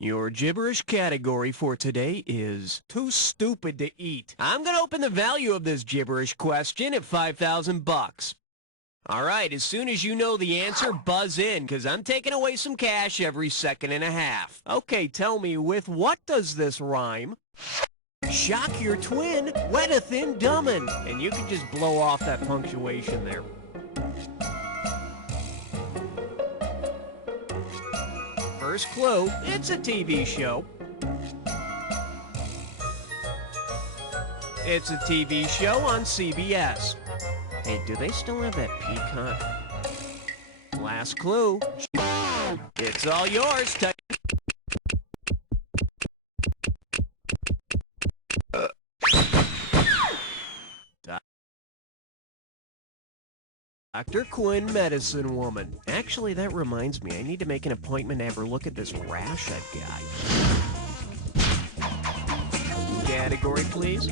Your gibberish category for today is too stupid to eat. I'm gonna open the value of this gibberish question at $5,000. All right, as soon as you know the answer, buzz in, because I'm taking away some cash every second and a half. Okay, tell me, with what does this rhyme? Shock your twin, wetteth in dummin'. And you can just blow off that punctuation there. First clue, it's a TV show. It's a TV show on CBS. Hey, do they still have that Peacock? Last clue. It's all yours. Dr. Quinn, Medicine Woman. Actually, that reminds me, I need to make an appointment to have her look at this rash I've got. Category, please.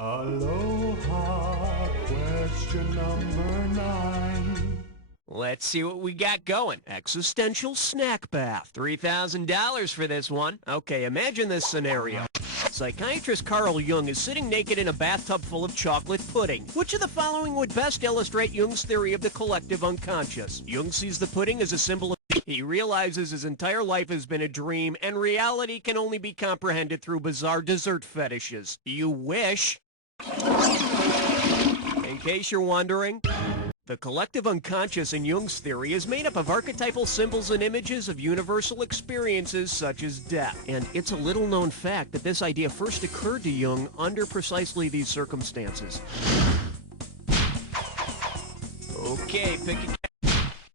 Aloha, question number 9. Let's see what we got going. Existential snack bath. $3,000 for this one. Okay, imagine this scenario. Psychiatrist Carl Jung is sitting naked in a bathtub full of chocolate pudding. Which of the following would best illustrate Jung's theory of the collective unconscious? Jung sees the pudding as a symbol of... He realizes his entire life has been a dream, and reality can only be comprehended through bizarre dessert fetishes. You wish... In case you're wondering, the collective unconscious in Jung's theory is made up of archetypal symbols and images of universal experiences such as death. And it's a little-known fact that this idea first occurred to Jung under precisely these circumstances. Okay, pick a...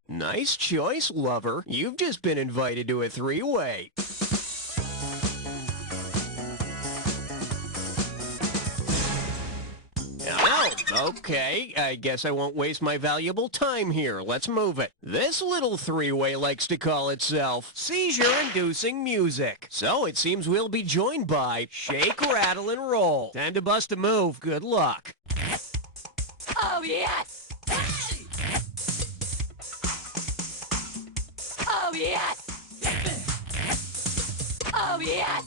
Nice choice, lover. You've just been invited to a three-way. Oh, okay. I guess I won't waste my valuable time here. Let's move it. This little three-way likes to call itself seizure-inducing music. So it seems we'll be joined by Shake, Rattle, and Roll. Time to bust a move. Good luck. Oh, yes! Oh, yes! Oh, yes!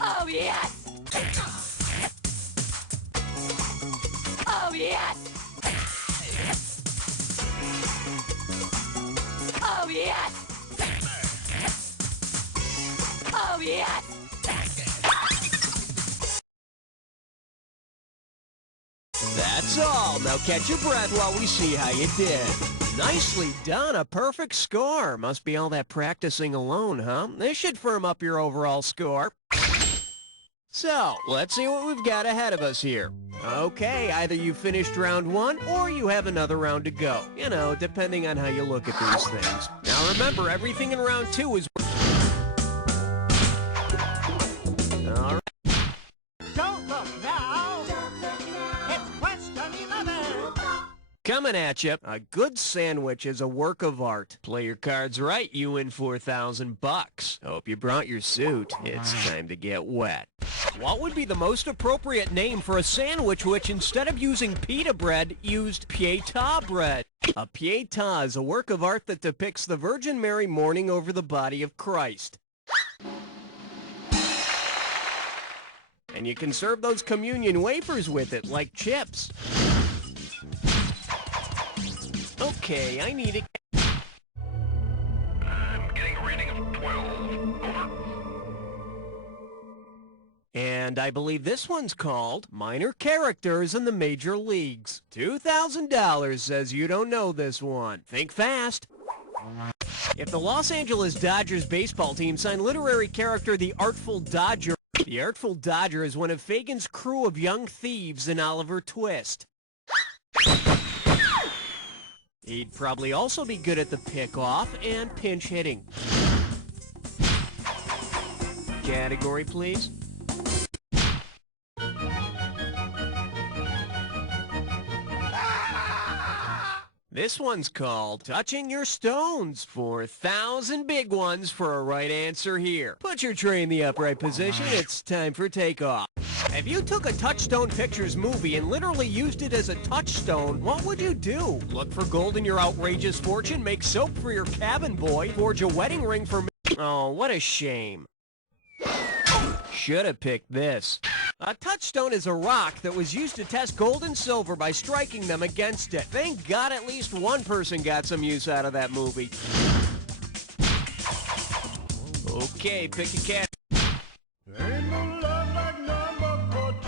Oh, yes! Oh, yes! Oh, yes! Oh, yes! That's all. Now catch your breath while we see how you did. Nicely done. A perfect score. Must be all that practicing alone, huh? This should firm up your overall score. So, let's see what we've got ahead of us here. Okay, either you finished round 1 or you have another round to go. You know, depending on how you look at these things. Now remember, everything in round 2 is... All right. Don't look now. It's question 11. Coming at you, a good sandwich is a work of art. Play your cards right, you win $4,000. Hope you brought your suit. It's time to get wet. What would be the most appropriate name for a sandwich which, instead of using pita bread, used pietà bread? A pietà is a work of art that depicts the Virgin Mary mourning over the body of Christ. And you can serve those communion wafers with it, like chips. Okay, I need it. I'm getting a reading of 12. Over. And I believe this one's called Minor Characters in the Major Leagues. $2,000 says you don't know this one. Think fast. If the Los Angeles Dodgers baseball team signed literary character the Artful Dodger is one of Fagin's crew of young thieves in Oliver Twist. He'd probably also be good at the pickoff and pinch hitting. Category, please. This one's called Touching Your Stones. 4,000 big ones for a right answer here. Put your tray in the upright position. It's time for takeoff. If you took a Touchstone Pictures movie and literally used it as a touchstone, what would you do? Look for gold in your outrageous fortune, make soap for your cabin boy, forge a wedding ring for me. Oh, what a shame. Should have picked this. A touchstone is a rock that was used to test gold and silver by striking them against it. Thank God at least one person got some use out of that movie. Okay, pick a cat. Ain't no love like number 14.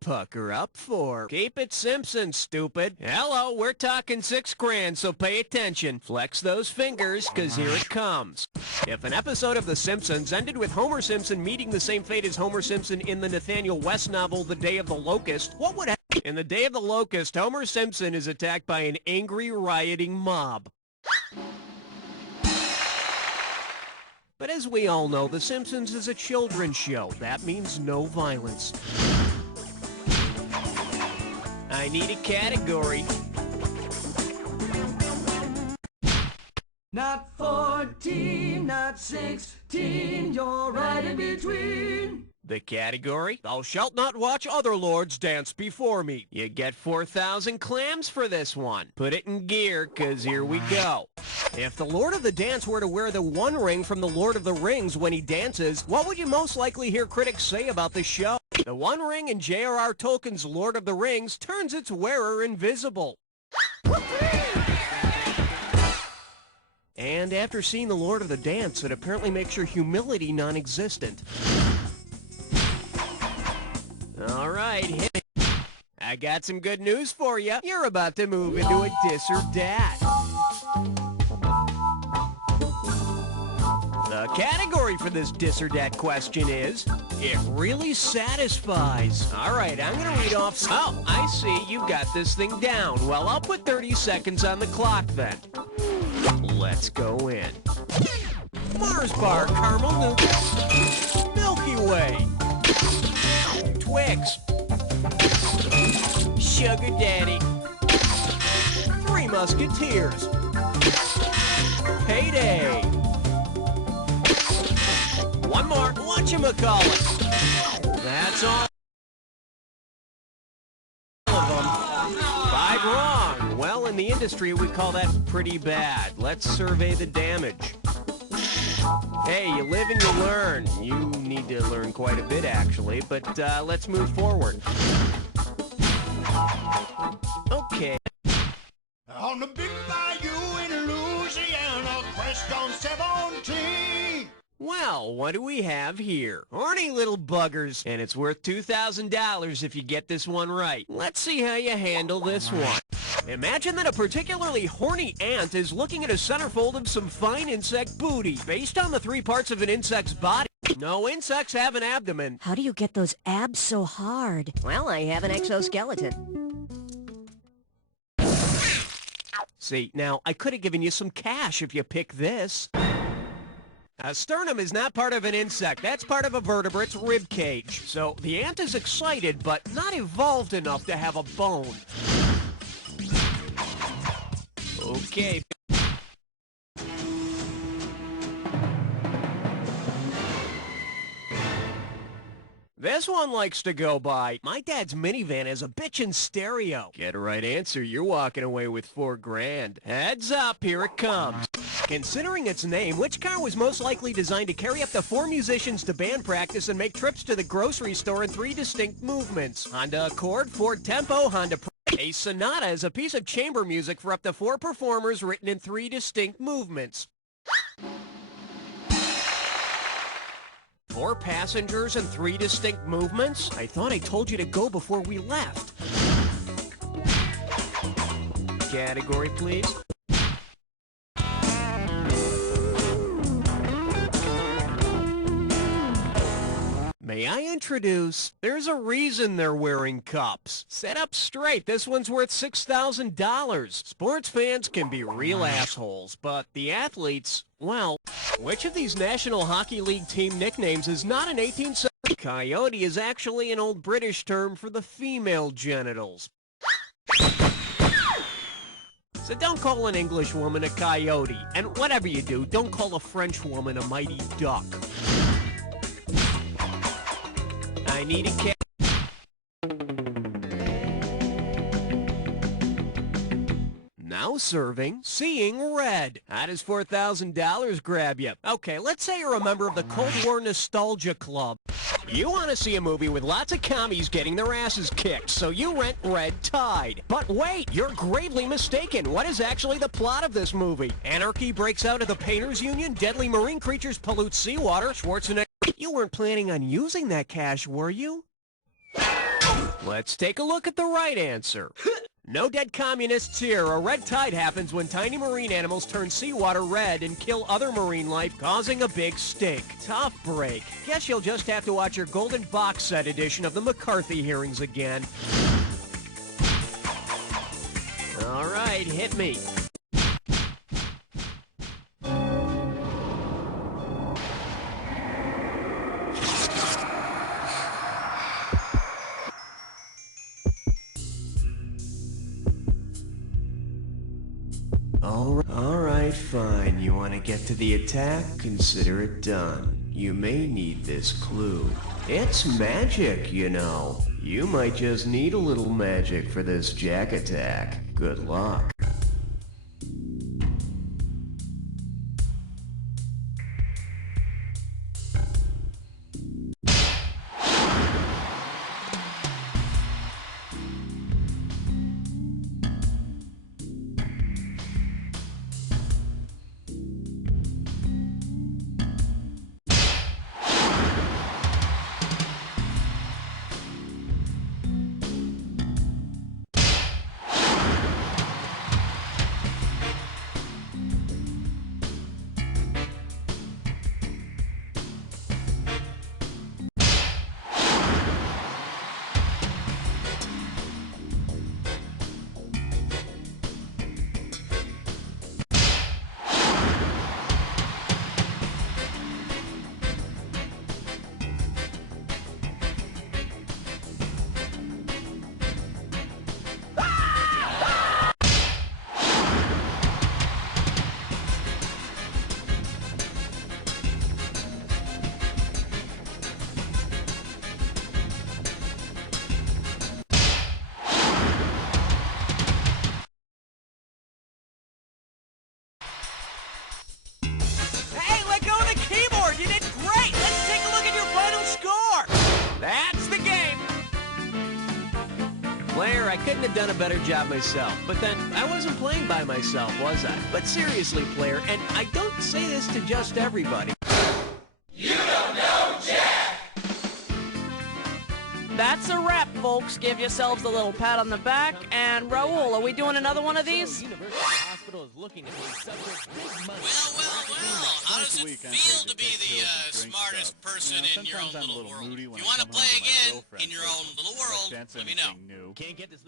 Pucker up for. Keep it Simpson, stupid. Hello, we're talking $6,000, so pay attention. Flex those fingers, cause here it comes. If an episode of The Simpsons ended with Homer Simpson meeting the same fate as Homer Simpson in the Nathaniel West novel The Day of the Locust, what would happen? In The Day of the Locust, Homer Simpson is attacked by an angry, rioting mob. But as we all know, The Simpsons is a children's show. That means no violence. I need a category. Not 14, not 16, you're right in between. The category? Thou shalt not watch other lords dance before me. You get 4,000 clams for this one. Put it in gear, cause here we go. If the Lord of the Dance were to wear the One Ring from the Lord of the Rings when he dances, what would you most likely hear critics say about the show? The One Ring in J.R.R. Tolkien's Lord of the Rings turns its wearer invisible. And after seeing the Lord of the Dance, it apparently makes your humility non-existent. All right, hit it. I got some good news for you. You're about to move into a dis or dat. The category for this dis or dat question is, it really satisfies. All right, I'm going to read off. Oh, I see you've got this thing down. Well, I'll put 30 seconds on the clock then. Let's go in. Mars Bar Caramel Nougat. Milky Way. Twix. Sugar Daddy. Three Musketeers. Payday. One more. Whatchamacallit. That's all of them. 5 wrong. Well, in the industry, we call that pretty bad. Let's survey the damage. Hey, you live and you learn. You need to learn quite a bit, actually, but let's move forward. Okay. On the big bayou in Louisiana, question 17. Well, what do we have here? Horny little buggers, and it's worth $2,000 if you get this one right. Let's see how you handle this one. Imagine that a particularly horny ant is looking at a centerfold of some fine insect booty. Based on the 3 parts of an insect's body, No insects have an abdomen. How do you get those abs so hard? Well, I have an exoskeleton. See, now, I could have given you some cash if you picked this. A sternum is not part of an insect. That's part of a vertebrate's rib cage. So the ant is excited, but not evolved enough to have a bone. Okay. This one likes to go by. My dad's minivan has a bitchin' stereo. Get a right answer, you're walking away with $4 grand. Heads up, here it comes. Considering its name, which car was most likely designed to carry up to 4 musicians to band practice and make trips to the grocery store in 3 distinct movements? Honda Accord, Ford Tempo, Honda Pro. A sonata is a piece of chamber music for up to 4 performers written in 3 distinct movements. 4 passengers and 3 distinct movements? I thought I told you to go before we left. Category, please. May I introduce, there's a reason they're wearing cups. Set up straight, this one's worth $6,000. Sports fans can be real assholes, but the athletes, well, which of these National Hockey League team nicknames is not an 18th century? Coyote is actually an old British term for the female genitals. So don't call an English woman a coyote, and whatever you do, don't call a French woman a mighty duck. I need a cat. Now serving, Seeing Red. How does $4,000 grab you? Okay, let's say you're a member of the Cold War Nostalgia Club. You want to see a movie with lots of commies getting their asses kicked, so you rent Red Tide. But wait, you're gravely mistaken. What is actually the plot of this movie? Anarchy breaks out of the Painters Union, deadly marine creatures pollute seawater, Schwarzenegger... You weren't planning on using that cash, were you? Let's take a look at the right answer. No dead communists here. A red tide happens when tiny marine animals turn seawater red and kill other marine life, causing a big stink. Tough break. Guess you'll just have to watch your golden box set edition of the McCarthy hearings again. All right, hit me. All right, fine. You want to get to the attack? Consider it done. You may need this clue. It's magic, you know. You might just need a little magic for this jack attack. Good luck. Player, I couldn't have done a better job myself. But then, I wasn't playing by myself, was I? But seriously, player, and I don't say this to just everybody. You don't know Jack! That's That's a wrap, folks. Give yourselves a little pat on the back. And Raul, are we doing another one of these? Well, how does it feel to be the smartest person in your own little world? If you want to play again in your own little world, let me know. Can't get this.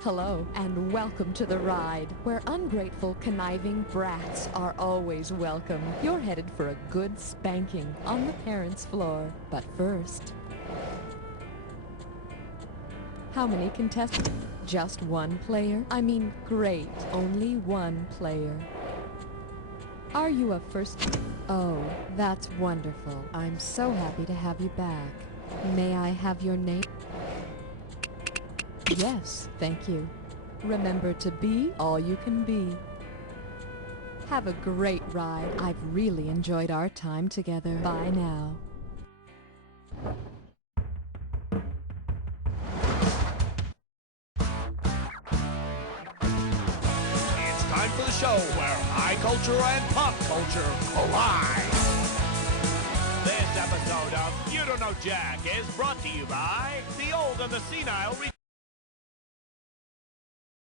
Hello, and welcome to the ride, where ungrateful, conniving brats are always welcome. You're headed for a good spanking on the parents' floor. But first... How many contestants? Just one player? I mean, great, only one player. Are you a first... Oh, that's wonderful. I'm so happy to have you back. May I have your name? Yes, thank you. Remember to be all you can be. Have a great ride. I've really enjoyed our time together. Bye now. It's time for the show where high culture and pop culture collide. This episode of You Don't Know Jack is brought to you by the old and the senile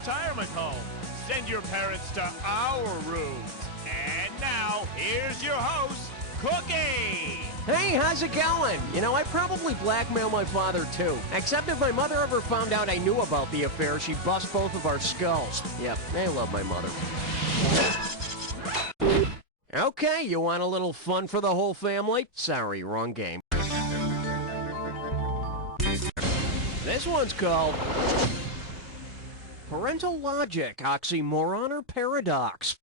retirement home. Send your parents to our rooms. And now, here's your host, Cookie. Hey, how's it going? You know, I probably blackmail my father too. Except if my mother ever found out I knew about the affair, she'd bust both of our skulls. Yep, I love my mother. Okay, you want a little fun for the whole family? Sorry, wrong game. This one's called Parental Logic, Oxymoron or Paradox.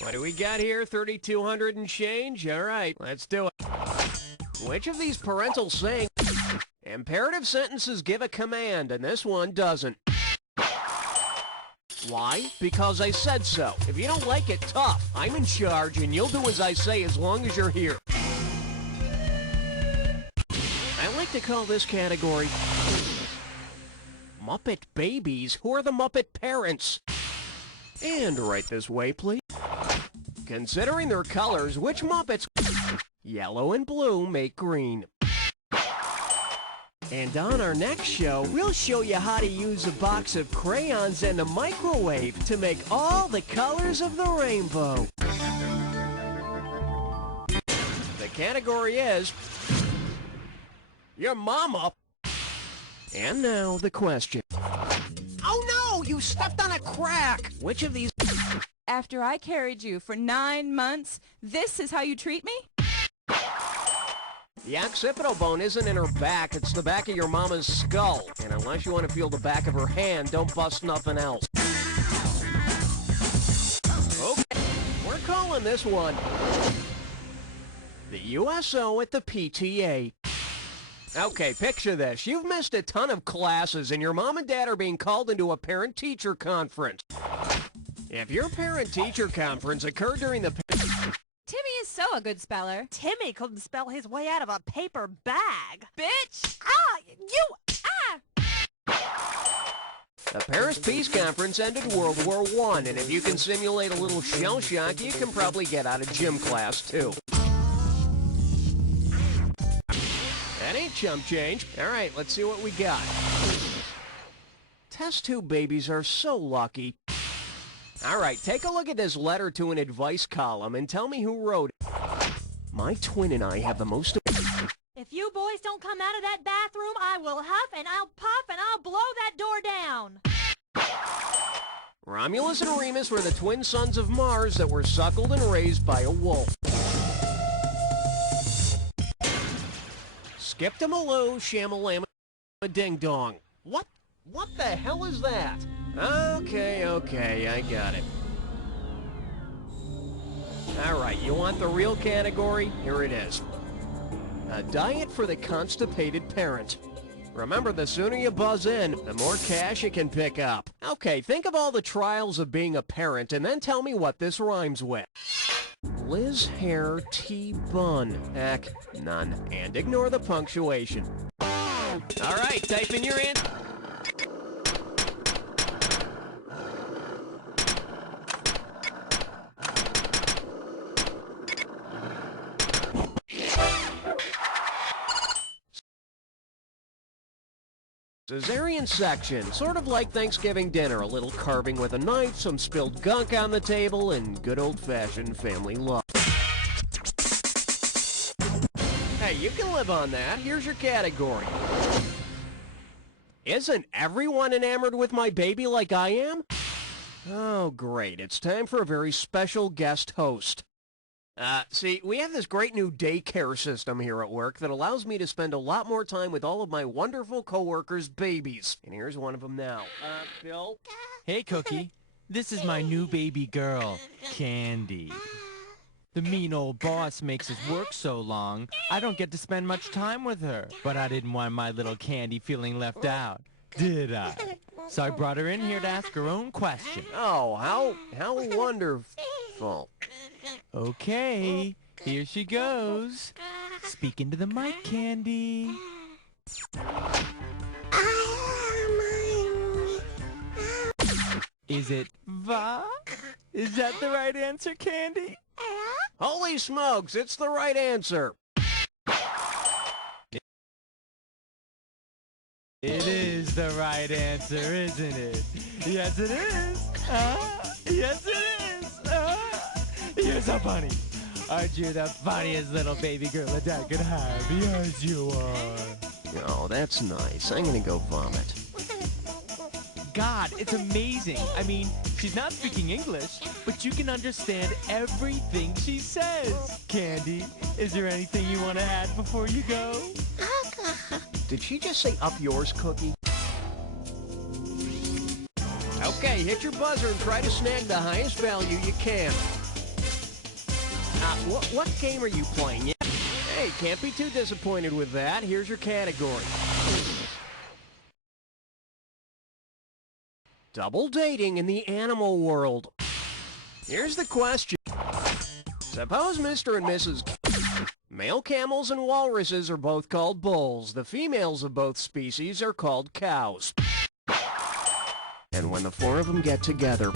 What do we got here? 3,200 and change? All right, let's do it. Which of these parental sayings? Imperative sentences give a command, and this one doesn't. Why? Because I said so. If you don't like it, tough. I'm in charge, and you'll do as I say as long as you're here. I like to call this category Muppet Babies. Who are the Muppet parents? And right this way, please. Considering their colors, which Muppets? Yellow and blue make green. And on our next show, we'll show you how to use a box of crayons and a microwave to make all the colors of the rainbow. The category is your mama. And now the question. Oh no, you stepped on a crack. Which of these... After I carried you for 9 months, this is how you treat me? The occipital bone isn't in her back, it's the back of your mama's skull. And unless you want to feel the back of her hand, don't bust nothing else. Okay, we're calling this one the USO at the PTA. Okay, picture this. You've missed a ton of classes and your mom and dad are being called into a parent-teacher conference. If your parent-teacher conference occurred during the... Timmy is so a good speller. Timmy couldn't spell his way out of a paper bag. Bitch! The Paris Peace Conference ended World War I, and if you can simulate a little shell shock, you can probably get out of gym class, too. That ain't chump change. All right, let's see what we got. Test tube babies are so lucky. All right, take a look at this letter to an advice column and tell me who wrote it. My twin and I have the most... If you boys don't come out of that bathroom, I will huff and I'll puff and I'll blow that door down. Romulus and Remus were the twin sons of Mars that were suckled and raised by a wolf. Skip-to-maloo, shamalama, ding-dong. What the hell is that? Okay, I got it. All right, you want the real category? Here it is. A diet for the constipated parent. Remember, the sooner you buzz in, the more cash you can pick up. Okay, think of all the trials of being a parent and then tell me what this rhymes with. Liz Hair T Bun. Heck, none. And ignore the punctuation. All right, type in your answer. Cesarean section, sort of like Thanksgiving dinner, a little carving with a knife, some spilled gunk on the table, and good old-fashioned family love. Hey, you can live on that. Here's your category. Isn't everyone enamored with my baby like I am? Oh, great. It's time for a very special guest host. See, we have this great new daycare system here at work that allows me to spend a lot more time with all of my wonderful coworkers' babies. And here's one of them now. Bill? Hey, Cookie. This is my new baby girl, Candy. The mean old boss makes us work so long, I don't get to spend much time with her. But I didn't want my little Candy feeling left out, did I? So I brought her in here to ask her own question. Oh, how wonderful. Okay, here she goes. Speak into the mic, Candy. Is it va? Is that the right answer, Candy? Holy smokes, it's the right answer. It is the right answer, isn't it? Yes, it is. Yes, it is. You're so funny. Aren't you the funniest little baby girl a dad could have? Yes, you are. Oh, that's nice. I'm gonna go vomit. God, it's amazing. I mean, she's not speaking English, but you can understand everything she says. Candy, is there anything you want to add before you go? Did she just say up yours, Cookie? Okay, hit your buzzer and try to snag the highest value you can. What game are you playing? Hey, can't be too disappointed with that. Here's your category. Double dating in the animal world. Here's the question. Suppose Mr. and Mrs. Male camels and walruses are both called bulls. The females of both species are called cows. And when the four of them get together,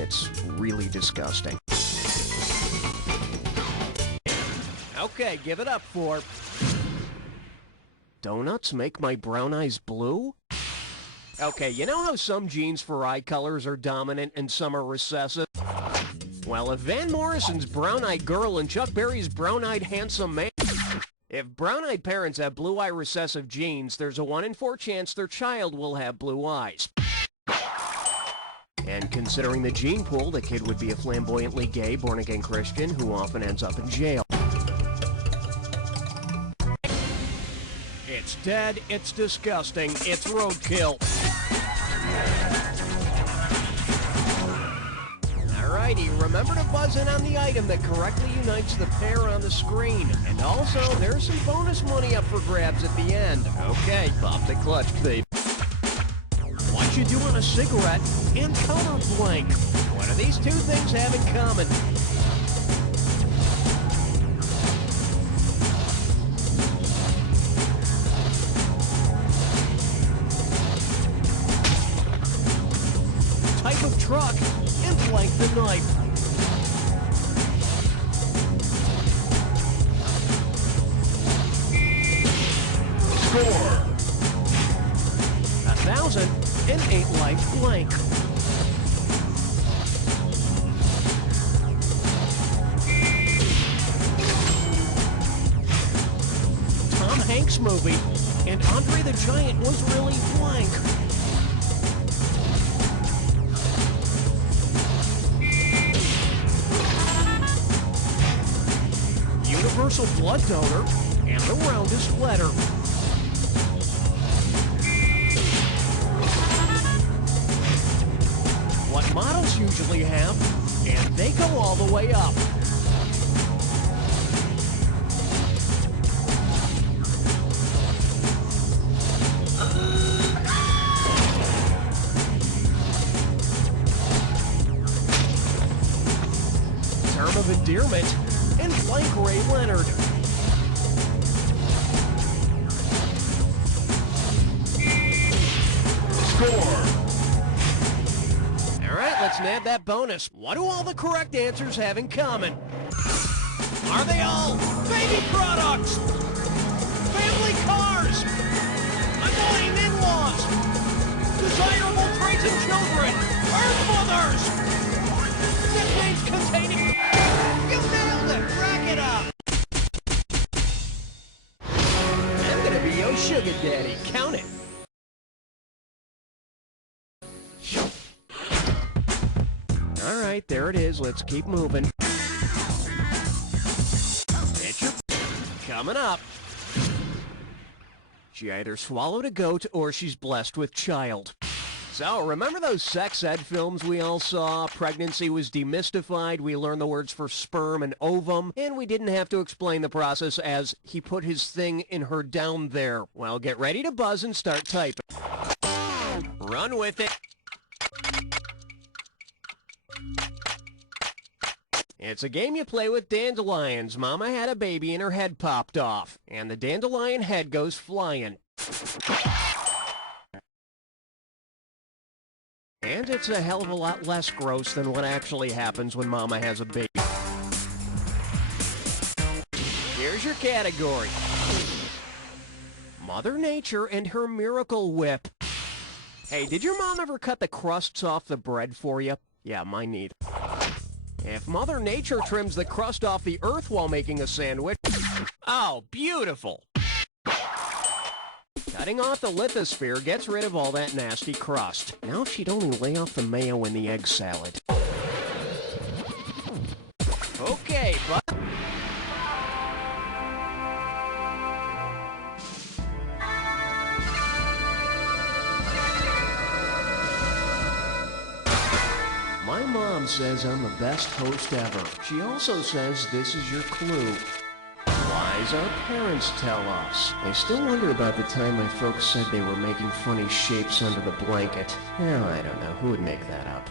it's really disgusting. Okay, give it up for... Donuts make my brown eyes blue? Okay, you know how some genes for eye colors are dominant and some are recessive? Well, if Van Morrison's brown-eyed girl and Chuck Berry's brown-eyed handsome man... If brown-eyed parents have blue-eye recessive genes, there's a 1 in 4 chance their child will have blue eyes. And considering the gene pool, the kid would be a flamboyantly gay, born-again Christian who often ends up in jail. It's dead, it's disgusting, it's roadkill. Alrighty, remember to buzz in on the item that correctly unites the pair on the screen. And also, there's some bonus money up for grabs at the end. Okay, pop the clutch, babe. What you do on a cigarette and color blank? What do these two things have in common? Type of truck and blank the knife. Score 1,008 life blank. Tom Hanks movie, and Andre the Giant was really blank. Universal blood donor, and the roundest letter. What models usually have, and they go all the way up. endearment, and blank Ray Leonard. Score! All right, let's nab that bonus. What do all the correct answers have in common? Are they all baby products, family cars, annoying in-laws, desirable traits in children, earth mothers, nicknames containing... You nailed it! Rack it up! I'm gonna be your sugar daddy. Count it. All right, there it is. Let's keep moving. Picture coming up. She either swallowed a goat or she's blessed with child. So, remember those sex ed films we all saw? Pregnancy was demystified, we learned the words for sperm and ovum, and we didn't have to explain the process as he put his thing in her down there. Well, get ready to buzz and start typing. Run with it. It's a game you play with dandelions. Mama had a baby and her head popped off, and the dandelion head goes flying. And it's a hell of a lot less gross than what actually happens when Mama has a baby. Here's your category. Mother Nature and her miracle whip. Hey, did your mom ever cut the crusts off the bread for you? Yeah, mine neither. If Mother Nature trims the crust off the earth while making a sandwich... Oh, beautiful! Cutting off the lithosphere gets rid of all that nasty crust. Now if she'd only lay off the mayo in the egg salad. Okay, but... My mom says I'm the best host ever. She also says this is your clue. Lies our parents tell us. I still wonder about the time my folks said they were making funny shapes under the blanket. Well, I don't know. Who would make that up?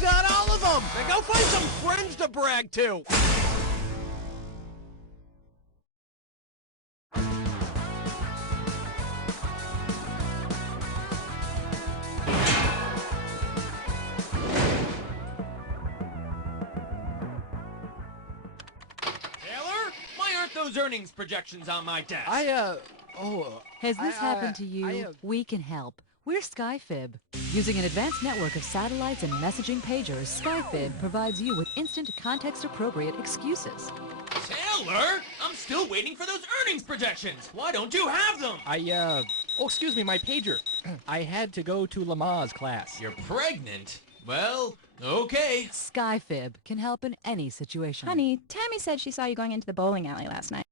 Got all of them! Now go find some friends to brag to! Taylor? Why aren't those earnings projections on my desk? Has this happened to you? We can help. We're SkyFib. Using an advanced network of satellites and messaging pagers, SkyFib provides you with instant, context-appropriate excuses. Taylor! I'm still waiting for those earnings projections! Why don't you have them? Oh, excuse me, my pager. I had to go to Lama's class. You're pregnant? Well, okay. SkyFib can help in any situation. Honey, Tammy said she saw you going into the bowling alley last night.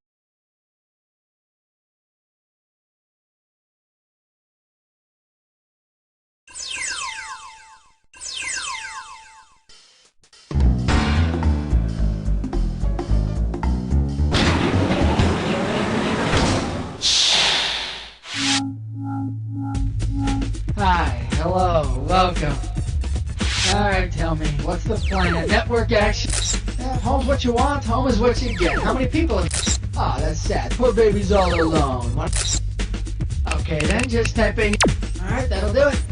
Hi, hello, welcome. Alright, tell me, what's the plan? Network action? Home's what you want, home is what you get. How many people? Oh, that's sad. Poor baby's all alone. Okay, then just type in. Alright, that'll do it.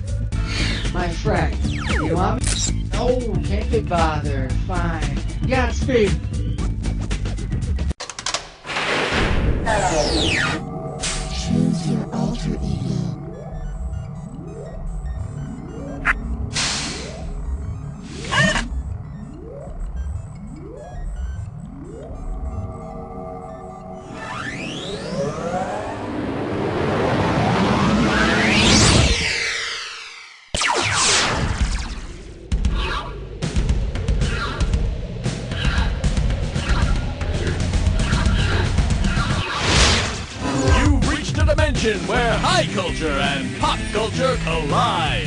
My friend, you want me? No, can't be bothered. Fine. Godspeed. Choose your alter ego. Where high culture and pop culture collide.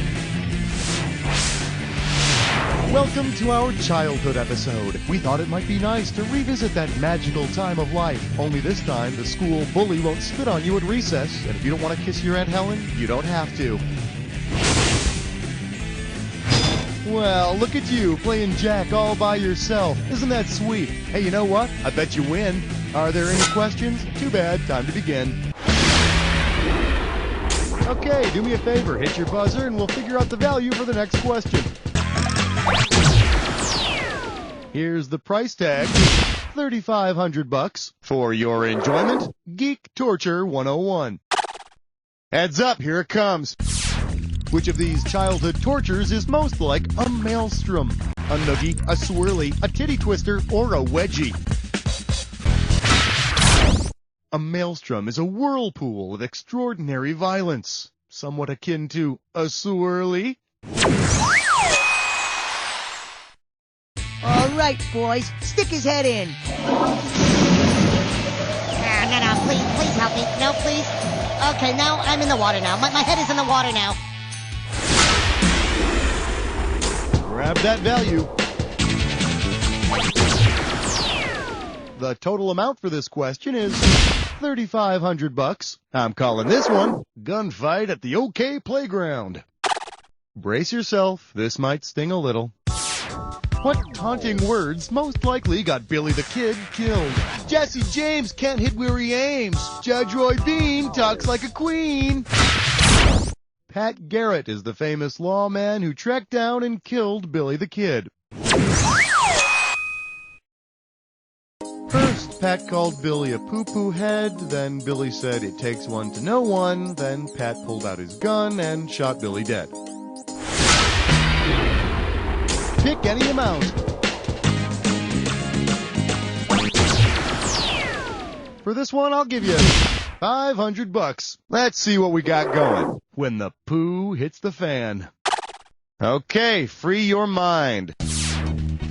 Welcome to our childhood episode. We thought it might be nice to revisit that magical time of life. Only this time, the school bully won't spit on you at recess, and if you don't want to kiss your Aunt Helen, you don't have to. Well, look at you, playing Jack all by yourself. Isn't that sweet? Hey, you know what? I bet you win. Are there any questions? Too bad. Time to begin. Okay, do me a favor, hit your buzzer, and we'll figure out the value for the next question. Here's the price tag, $3,500 for your enjoyment. Geek Torture 101. Heads up, here it comes. Which of these childhood tortures is most like a maelstrom? A noogie, a swirly, a titty twister, or a wedgie? A maelstrom is a whirlpool of extraordinary violence, somewhat akin to a swirly. All right, boys, stick his head in. No, please help me. No, please. Okay, now I'm in the water now. My head is in the water now. Grab that value. The total amount for this question is $3,500. I'm calling this one Gunfight at the OK Playground. Brace yourself, this might sting a little. What taunting words most likely got Billy the Kid killed? Jesse James can't hit where he aims. Judge Roy Bean talks like a queen. Pat Garrett is the famous lawman who tracked down and killed Billy the Kid. First, Pat called Billy a poo-poo head, then Billy said it takes one to know one, then Pat pulled out his gun and shot Billy dead. Pick any amount. For this one, I'll give you $500. Let's see what we got going when the poo hits the fan. Okay, free your mind.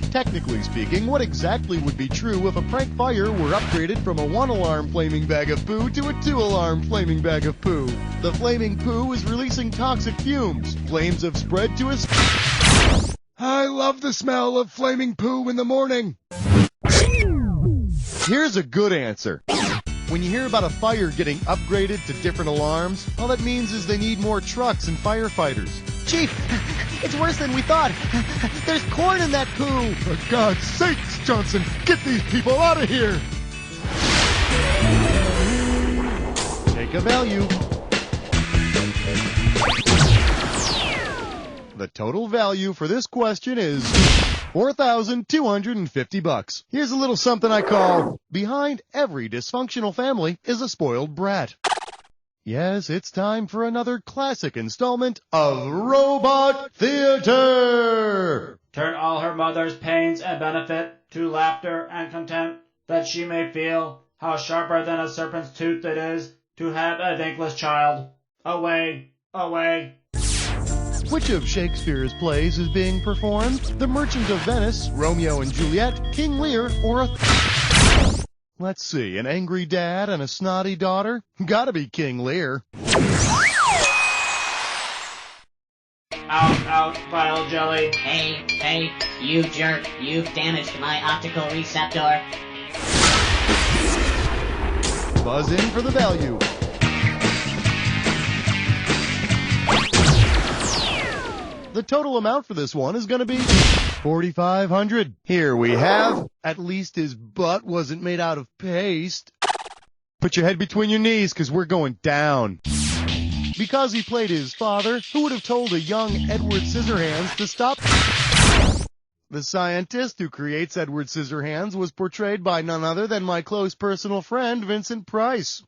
Technically speaking, what exactly would be true if a prank fire were upgraded from a 1-alarm flaming bag of poo to a 2-alarm flaming bag of poo? The flaming poo is releasing toxic fumes. Flames have spread to us. I love the smell of flaming poo in the morning. Here's a good answer. When you hear about a fire getting upgraded to different alarms, all that means is they need more trucks and firefighters. Chief, it's worse than we thought. There's corn in that poo. For God's sakes, Johnson, get these people out of here. Take a value. The total value for this question is $4,250. Here's a little something I call, behind every dysfunctional family is a spoiled brat. Yes, it's time for another classic installment of Robot Theater! Turn all her mother's pains and benefit to laughter and content, that she may feel how sharper than a serpent's tooth it is to have a thankless child. Away, away. Which of Shakespeare's plays is being performed? The Merchant of Venice, Romeo and Juliet, King Lear, or Let's see, an angry dad and a snotty daughter? Gotta be King Lear. Out, out, vile jelly. Hey, you jerk. You've damaged my optical receptor. Buzz in for the value. The total amount for this one is going to be $4,500. Here we have, at least his butt wasn't made out of paste. Put your head between your knees, because we're going down. Because he played his father, who would have told a young Edward Scissorhands to stop? The scientist who creates Edward Scissorhands was portrayed by none other than my close personal friend, Vincent Price.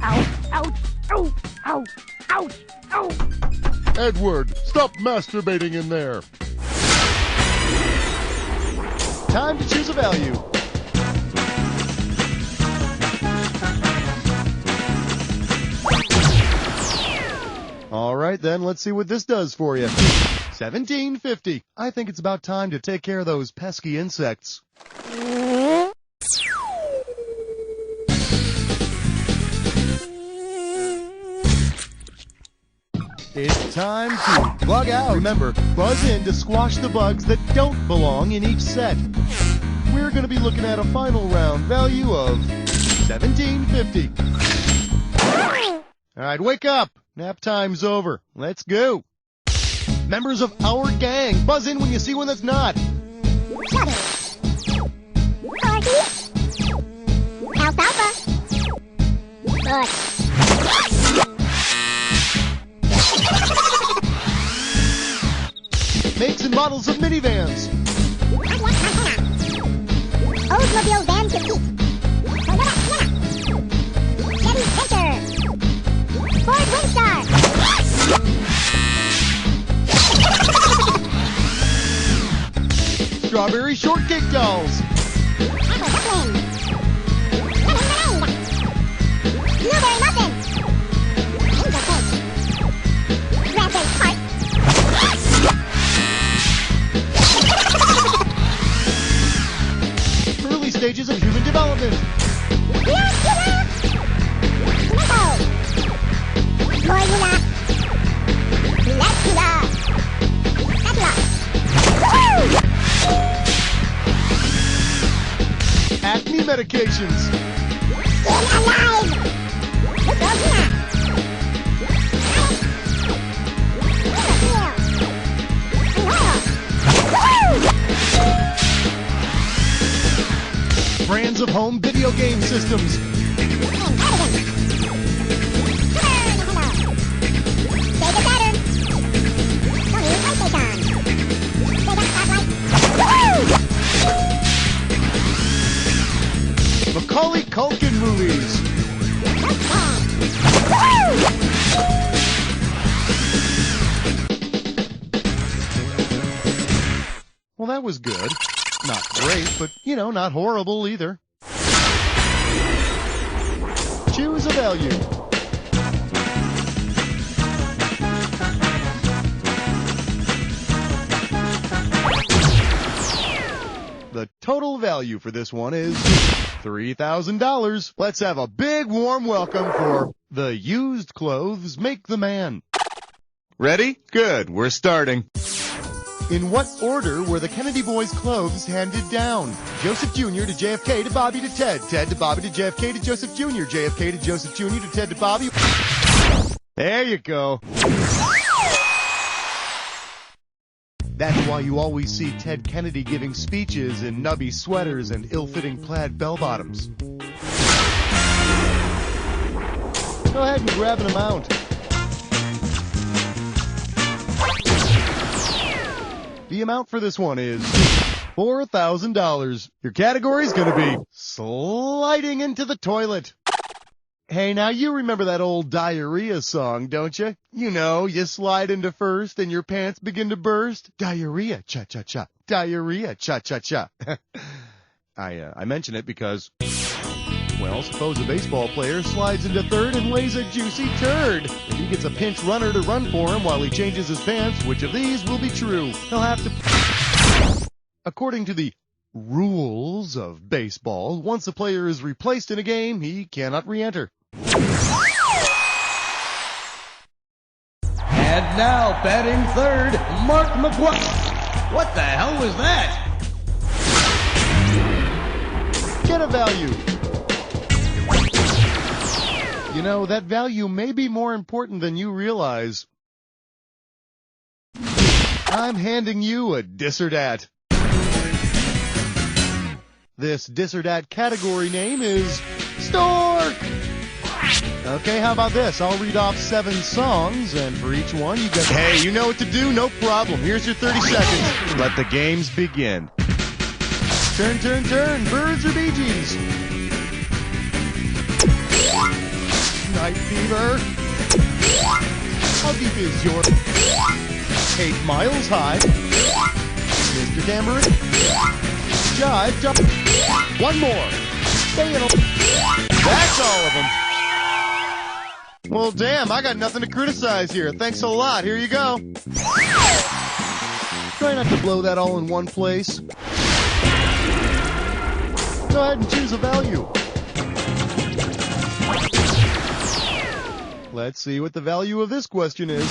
Ouch, ouch, ouch, ouch, ouch, ouch. Edward, stop masturbating in there. Time to choose a value. All right, then, let's see what this does for you. $17.50. I think it's about time to take care of those pesky insects. It's time to bug out. Remember, buzz in to squash the bugs that don't belong in each set. We're going to be looking at a final round value of $17.50. All right, wake up. Nap time's over. Let's go. Members of our gang, buzz in when you see one that's not. Makes and models of minivans. Oldsmobile van to eat. Chevy Venture. Ford Windstar. Strawberry shortcake dolls. Apple duckling. Lemon meringue. Blueberry muffin. Angel cake. Raspberry tart. Early stages of human development. Morula. Blackula. Spatula. Woo! Acne medications. Skin alive. Neutrogena. Brands of home video game systems. Macaulay Culkin movies. Well, that was good. Not great, but, not horrible either. Choose a value. The total value for this one is $3,000. Let's have a big warm welcome for the used clothes make the man. Ready? Good. We're starting. In what order were the Kennedy boys' clothes handed down? Joseph Jr. to JFK to Bobby to Ted. Ted to Bobby to JFK to Joseph Jr. JFK to Joseph Jr. to Ted to Bobby. There you go. That's why you always see Ted Kennedy giving speeches in nubby sweaters and ill-fitting plaid bell-bottoms. Go ahead and grab an amount. The amount for this one is $4,000. Your category is going to be sliding into the toilet. Hey, now you remember that old diarrhea song, don't you? You know, you slide into first and your pants begin to burst. Diarrhea, cha-cha-cha. Diarrhea, cha-cha-cha. I mention it because, well, suppose a baseball player slides into third and lays a juicy turd. If he gets a pinch runner to run for him while he changes his pants, which of these will be true? He'll have to... According to the rules of baseball, once a player is replaced in a game, he cannot re-enter. And now, batting third, Mark McGuire. What the hell was that? Get a value. You know, that value may be more important than you realize. I'm handing you a dis or dat. This dis or dat category name is Stork! Okay, how about this? I'll read off 7 songs, and for each one you get... Hey, you know what to do? No problem. Here's your 30 seconds. Let the games begin. Turn, turn, turn. Birds or Bee Gees? Night Fever. How deep is your... 8 Miles High? Mr. Tambourine? Jive, jive. One more. Stay in a... That's all of them. Well, damn, I got nothing to criticize here. Thanks a lot. Here you go. Try not to blow that all in one place. Go ahead and choose a value. Let's see what the value of this question is.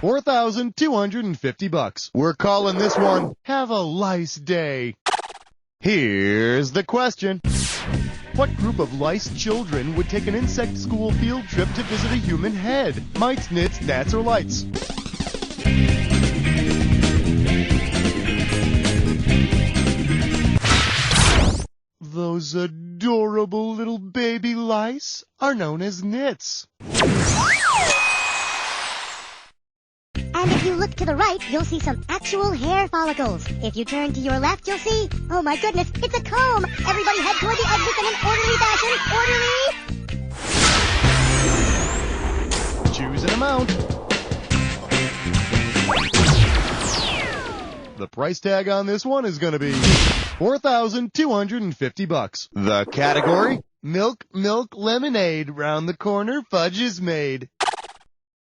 $4,250. We're calling this one Have a Lice Day. Here's the question. What group of lice children would take an insect school field trip to visit a human head? Mites, nits, gnats, or lights? Those adorable little baby lice are known as nits. And if you look to the right, you'll see some actual hair follicles. If you turn to your left, you'll see... Oh my goodness, it's a comb! Everybody head toward the exit in an orderly fashion. Orderly! Choose an amount. The price tag on this one is going to be $4,250. The category? Milk, milk, lemonade. Round the corner, fudge is made.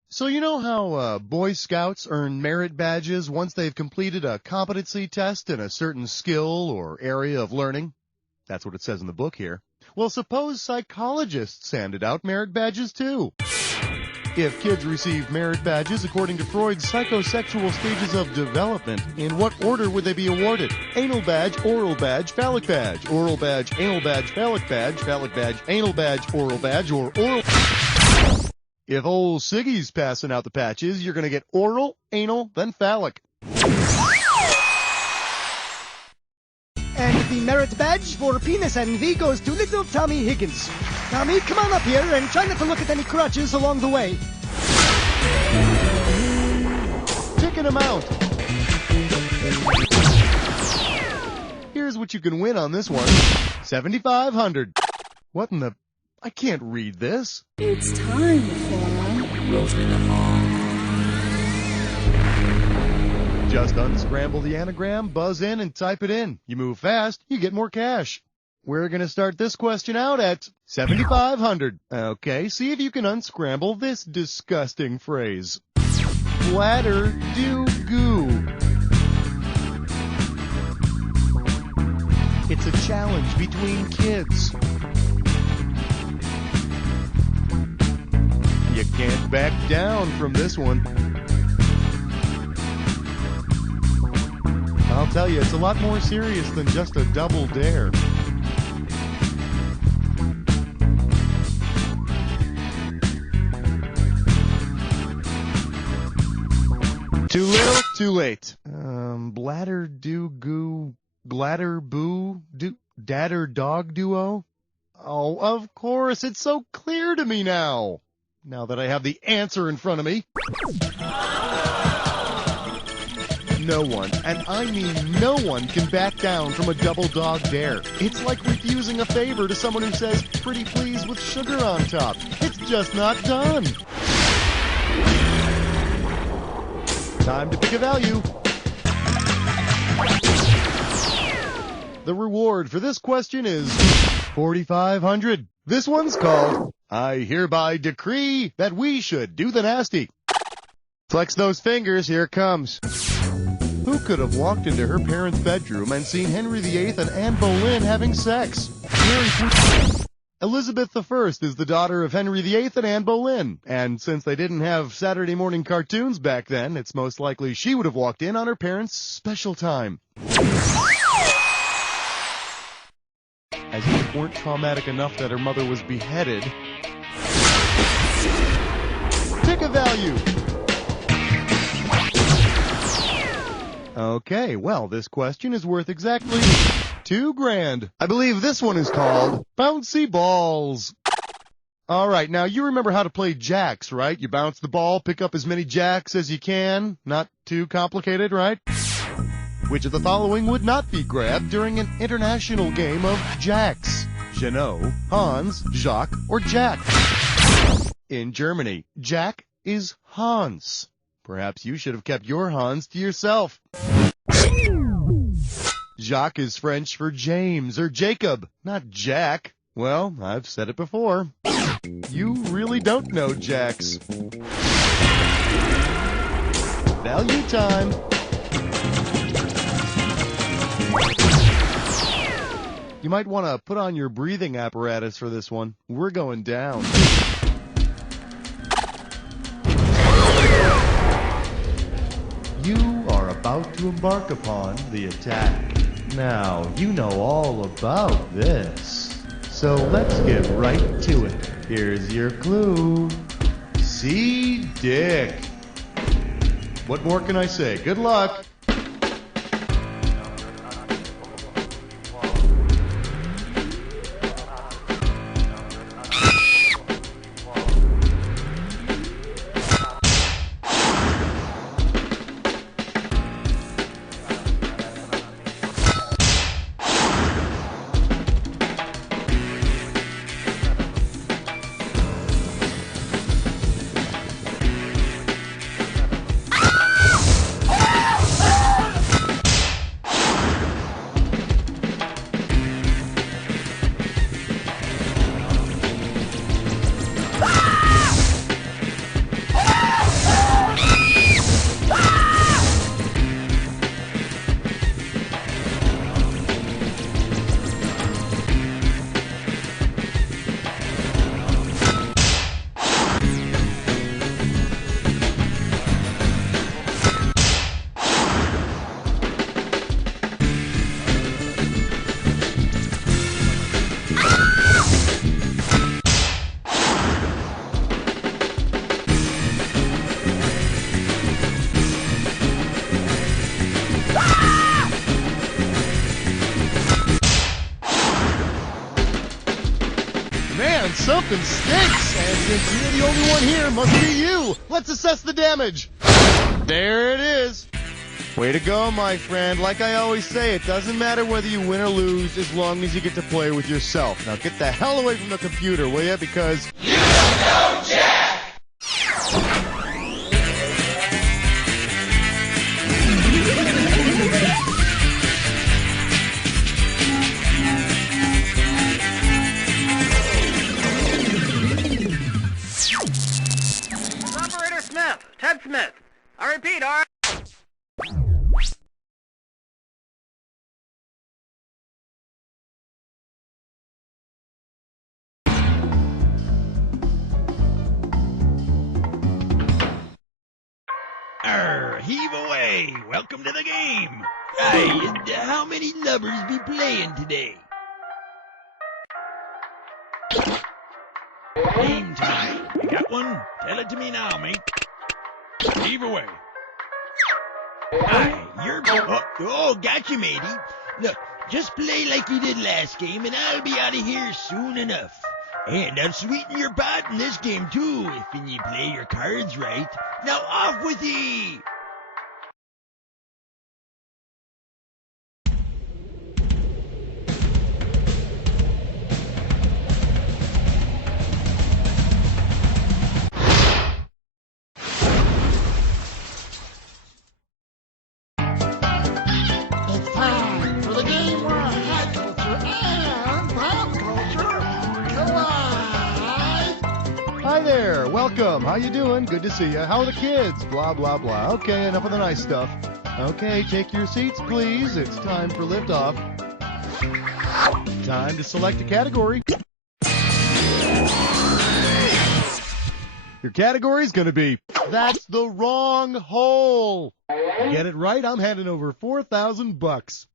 So you know how Boy Scouts earn merit badges once they've completed a competency test in a certain skill or area of learning? That's what it says in the book here. Well, suppose psychologists handed out merit badges too. If kids received merit badges according to Freud's psychosexual stages of development, in what order would they be awarded? Anal badge, oral badge, phallic badge, oral badge, anal badge, phallic badge, anal badge, oral badge, or oral... If old Siggy's passing out the patches, you're going to get oral, anal, then phallic. And the merit badge for penis envy goes to little Tommy Higgins. Tommy, come on up here and try not to look at any crotches along the way. Pick an amount. Here's what you can win on this one. $7,500. What in the... I can't read this. It's time for Just unscramble the anagram, buzz in, and type it in. You move fast, you get more cash. We're going to start this question out at $7,500. Okay, see if you can unscramble this disgusting phrase. Bladder do goo. It's a challenge between kids. You can't back down from this one. I'll tell you, it's a lot more serious than just a double dare. Too little, too late. Bladder do goo, bladder boo, do, dadder dog duo? Oh, of course, it's so clear to me now. Now that I have the answer in front of me. No one, and I mean no one, can back down from a double dog dare. It's like refusing a favor to someone who says, pretty please with sugar on top. It's just not done. Time to pick a value. The reward for this question is $4,500. This one's called I hereby decree that we should do the nasty. Flex those fingers, here it comes. Who could have walked into her parents' bedroom and seen Henry VIII and Anne Boleyn having sex? Elizabeth I is the daughter of Henry VIII and Anne Boleyn, and since they didn't have Saturday morning cartoons back then, it's most likely she would have walked in on her parents' special time. As if it weren't traumatic enough that her mother was beheaded, Pick a value. Okay, well, this question is worth exactly $2,000. I believe this one is called Bouncy Balls. All right, now you remember how to play jacks, right? You bounce the ball, pick up as many jacks as you can. Not too complicated, right? Which of the following would not be grabbed during an international game of jacks? Jeannot, Hans, Jacques, or Jack? In Germany, Jack is Hans. Perhaps you should have kept your Hans to yourself. Jacques is French for James or Jacob, not Jack. Well, I've said it before. You really don't know jacks. Value time. You might want to put on your breathing apparatus for this one. We're going down. You are about to embark upon the attack. Now, you know all about this. So let's get right to it. Here's your clue. See Dick. What more can I say? Good luck. Something stinks, and since you're the only one here, must be you. Let's assess the damage. There it is. Way to go, my friend. Like I always say, it doesn't matter whether you win or lose as long as you get to play with yourself. Now get the hell away from the computer, will ya? Because you don't know Jack! Ted Smith. I repeat, all right. Heave away. Welcome to the game. Aye, and how many lovers be playing today? Game time. You got one? Tell it to me now, mate. Heave away. Aye, you're... Oh, gotcha, matey. Look, just play like you did last game, and I'll be out of here soon enough. And I'll sweeten your pot in this game, too, if you play your cards right. Now off with ye! Hi there, welcome. How you doing? Good to see you. How are the kids? Blah, blah, blah. Okay, enough of the nice stuff. Okay, take your seats, please. It's time for liftoff. Time to select a category. Your category is going to be, that's the wrong hole. Get it right, I'm handing over $4,000.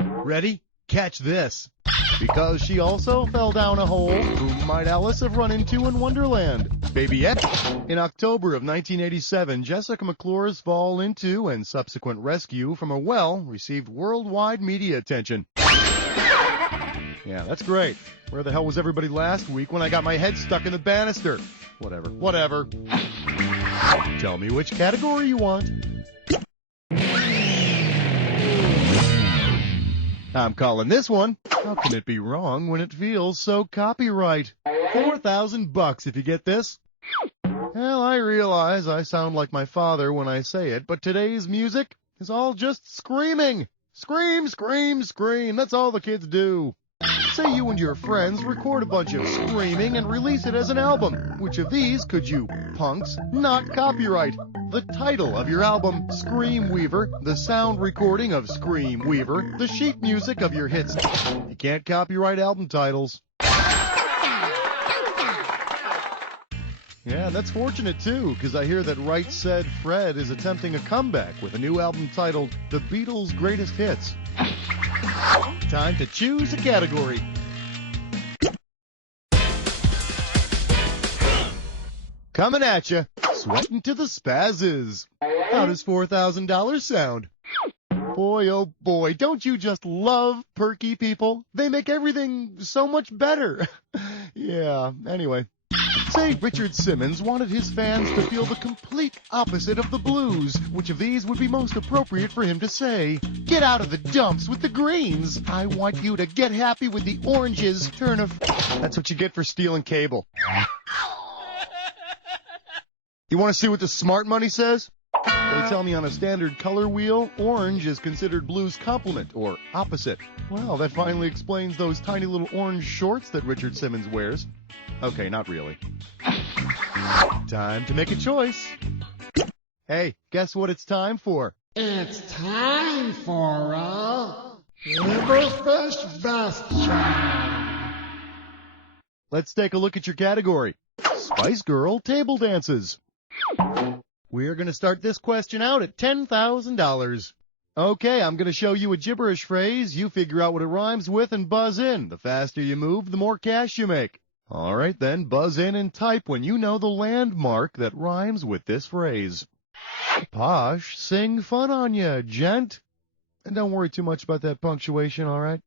Ready? Catch this. Because she also fell down a hole. Who might Alice have run into in Wonderland? Baby Ed. In October of 1987, Jessica McClure's fall into and subsequent rescue from a well received worldwide media attention. Yeah, that's great. Where the hell was everybody last week when I got my head stuck in the banister? Whatever. Tell me which category you want. I'm calling this one. How can it be wrong when it feels so copyright? $4,000 if you get this. Well, I realize I sound like my father when I say it, but today's music is all just screaming. Scream, scream, scream. That's all the kids do. Say you and your friends record a bunch of screaming and release it as an album. Which of these could you, punks, not copyright? The title of your album, Scream Weaver, the sound recording of Scream Weaver, the sheet music of your hits. You can't copyright album titles. Yeah, that's fortunate too, because I hear that Right Said Fred is attempting a comeback with a new album titled The Beatles' Greatest Hits. Time to choose a category. Coming at you, sweating to the spazzes. How does $4,000 sound? Boy, oh boy, don't you just love perky people? They make everything so much better. Yeah, anyway. Say Richard Simmons wanted his fans to feel the complete opposite of the blues. Which of these would be most appropriate for him to say? Get out of the dumps with the greens. I want you to get happy with the oranges. Turn a... That's what you get for stealing cable. You want to see what the smart money says? They tell me on a standard color wheel, orange is considered blue's complement, or opposite. Well, that finally explains those tiny little orange shorts that Richard Simmons wears. Okay, not really. Time to make a choice. Hey, guess what it's time for? It's time for a Liverfish Bastion. Let's take a look at your category. Spice Girl Table Dances. We're going to start this question out at $10,000. Okay, I'm going to show you a gibberish phrase. You figure out what it rhymes with and buzz in. The faster you move, the more cash you make. All right, then, buzz in and type when you know the landmark that rhymes with this phrase. Posh, sing fun on ya, gent. And don't worry too much about that punctuation, all right?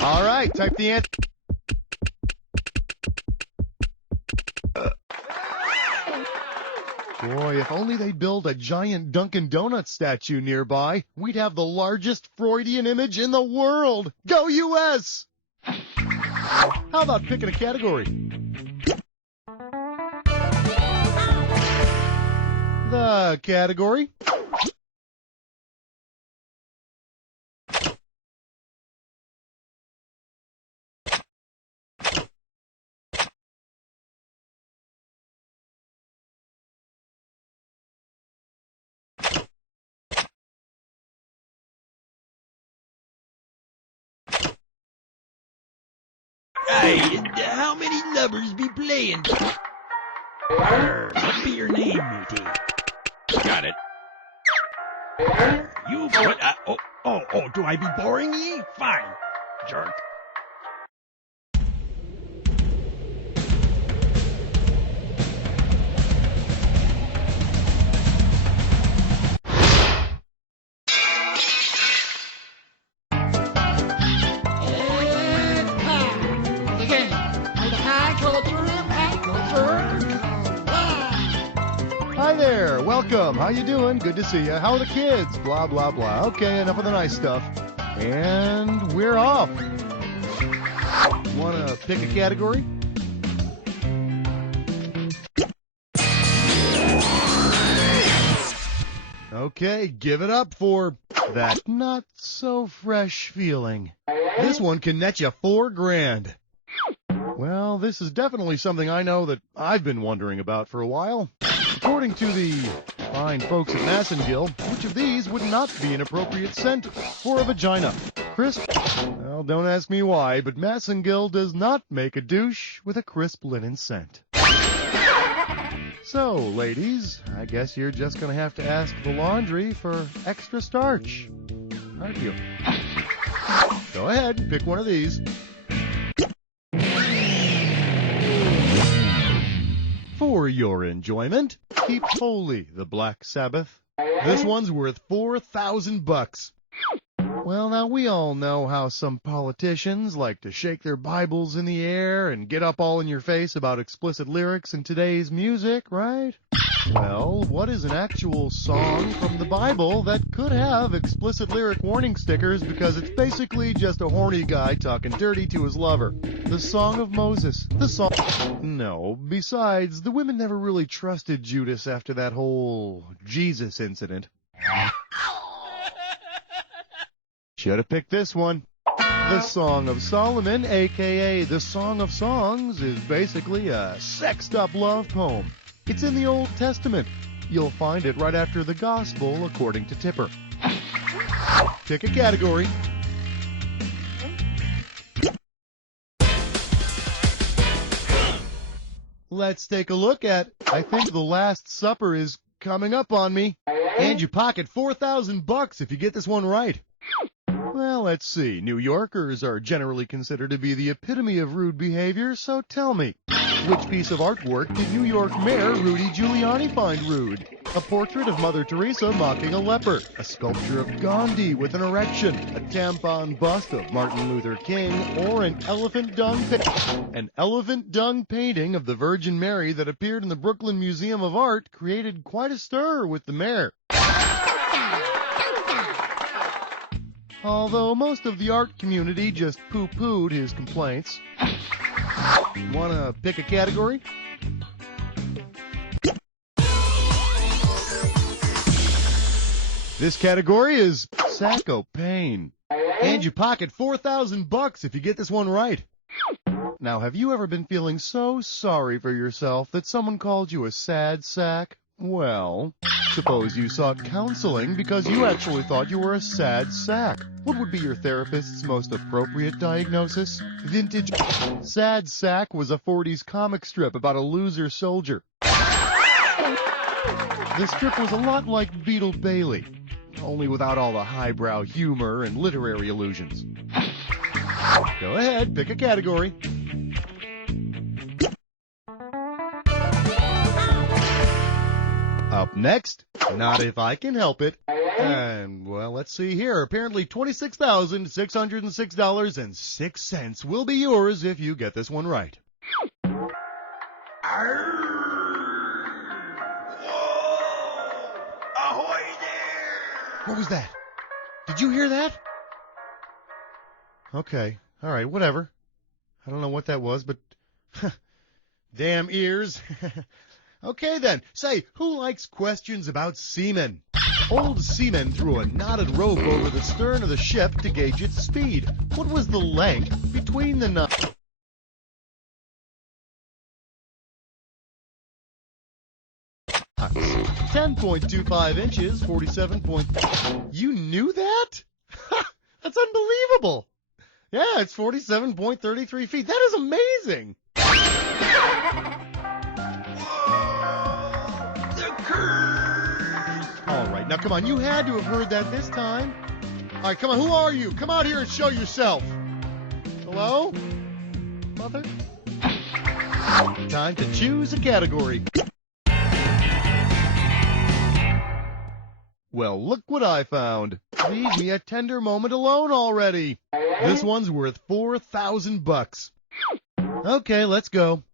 All right, type the answer. Boy, if only they'd build a giant Dunkin' Donuts statue nearby, we'd have the largest Freudian image in the world. Go US! How about picking a category? The category? Hey, how many lovers be playing? What be your name, matey? Got it. You put... do I be boring ye? Fine, jerk. Hi there, welcome. How you doing? Good to see you. How are the kids? Blah, blah, blah. Okay, enough of the nice stuff. And we're off. Want to pick a category? Okay, give it up for that not-so-fresh feeling. This one can net you $4,000. Well, this is definitely something I know that I've been wondering about for a while. According to the fine folks at Massengill, which of these would not be an appropriate scent for a vagina? Crisp? Well, don't ask me why, but Massengill does not make a douche with a crisp linen scent. So, ladies, I guess you're just going to have to ask the laundry for extra starch, aren't you? Go ahead, pick one of these. For your enjoyment, keep holy the Black Sabbath. This one's worth $4,000. Well, now we all know how some politicians like to shake their Bibles in the air and get up all in your face about explicit lyrics in today's music, right? Well, what is an actual song from the Bible that could have explicit lyric warning stickers because it's basically just a horny guy talking dirty to his lover? The Song of Moses. The song... No, besides, the women never really trusted Judas after that whole Jesus incident. Should have picked this one. The Song of Solomon, a.k.a. the Song of Songs, is basically a sexed-up love poem. It's in the Old Testament. You'll find it right after the Gospel, according to Tipper. Pick a category. Let's take a look at I Think the Last Supper is coming up on me. And you pocket $4,000 if you get this one right. Well, let's see. New Yorkers are generally considered to be the epitome of rude behavior, so tell me, which piece of artwork did New York Mayor Rudy Giuliani find rude? A portrait of Mother Teresa mocking a leper, a sculpture of Gandhi with an erection, a tampon bust of Martin Luther King, or an elephant dung painting of the Virgin Mary that appeared in the Brooklyn Museum of Art created quite a stir with the mayor. Although most of the art community just poo-pooed his complaints. Wanna pick a category? This category is Sacco Pain. And you pocket $4,000 if you get this one right. Now, have you ever been feeling so sorry for yourself that someone called you a sad sack? Well, suppose you sought counseling because you actually thought you were a sad sack. What would be your therapist's most appropriate diagnosis? Vintage Sad Sack was a 40s comic strip about a loser soldier. The strip was a lot like Beetle Bailey, only without all the highbrow humor and literary allusions. Go ahead, pick a category. Up next, Not If I Can Help It. And, well, let's see here. Apparently $26,606.06 will be yours if you get this one right. Ahoy there! What was that? Did you hear that? Okay, all right, whatever. I don't know what that was, but damn ears. Okay, then. Say, who likes questions about seamen? Old seamen threw a knotted rope over the stern of the ship to gauge its speed. What was the length between the knots? Knots. 10.25 inches, 47 point... You knew that? That's unbelievable. Yeah, it's 47.33 feet. That is amazing. All right, now come on. You had to have heard that this time. All right, come on. Who are you? Come out here and show yourself. Hello? Mother? Time to choose a category. Well, look what I found. Leave me a tender moment alone already. This one's worth $4,000. Okay, let's go.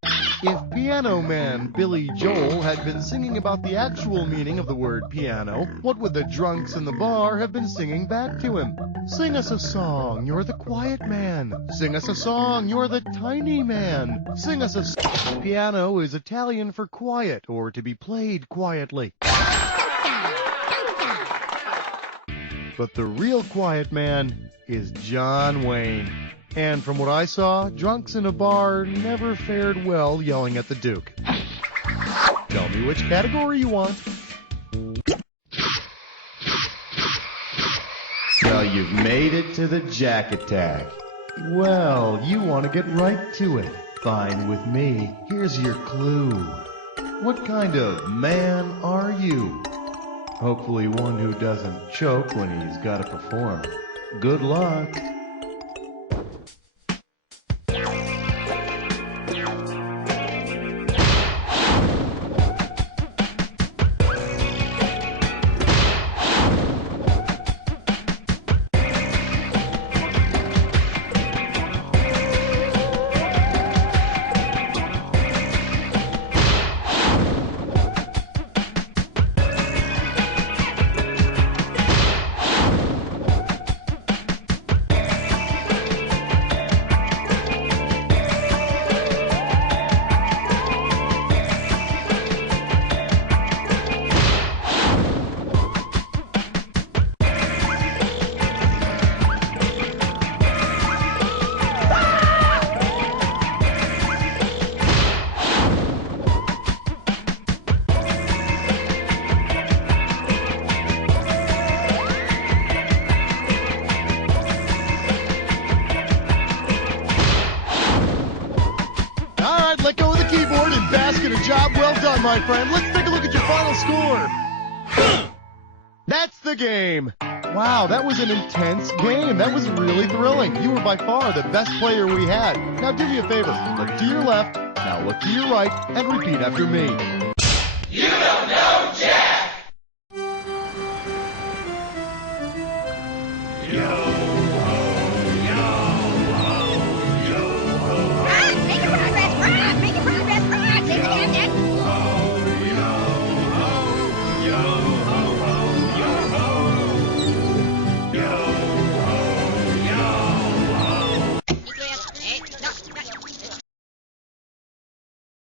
If Piano Man Billy Joel had been singing about the actual meaning of the word piano, what would the drunks in the bar have been singing back to him? Sing us a song, you're the quiet man. Sing us a song, you're the tiny man. Sing us a Piano is Italian for quiet, or to be played quietly. But the real quiet man is John Wayne. And from what I saw, drunks in a bar never fared well yelling at the Duke. Tell me which category you want. Well, you've made it to the Jack Attack. Well, you want to get right to it. Fine with me. Here's your clue. What kind of man are you? Hopefully one who doesn't choke when he's got to perform. Good luck. my friend. Let's take a look at your final score. That's the game. Wow, that was an intense game. That was really thrilling. You were by far the best player we had. Now do me a favor. Look to your left, now look to your right, and repeat after me. You don't know Jack! Yo.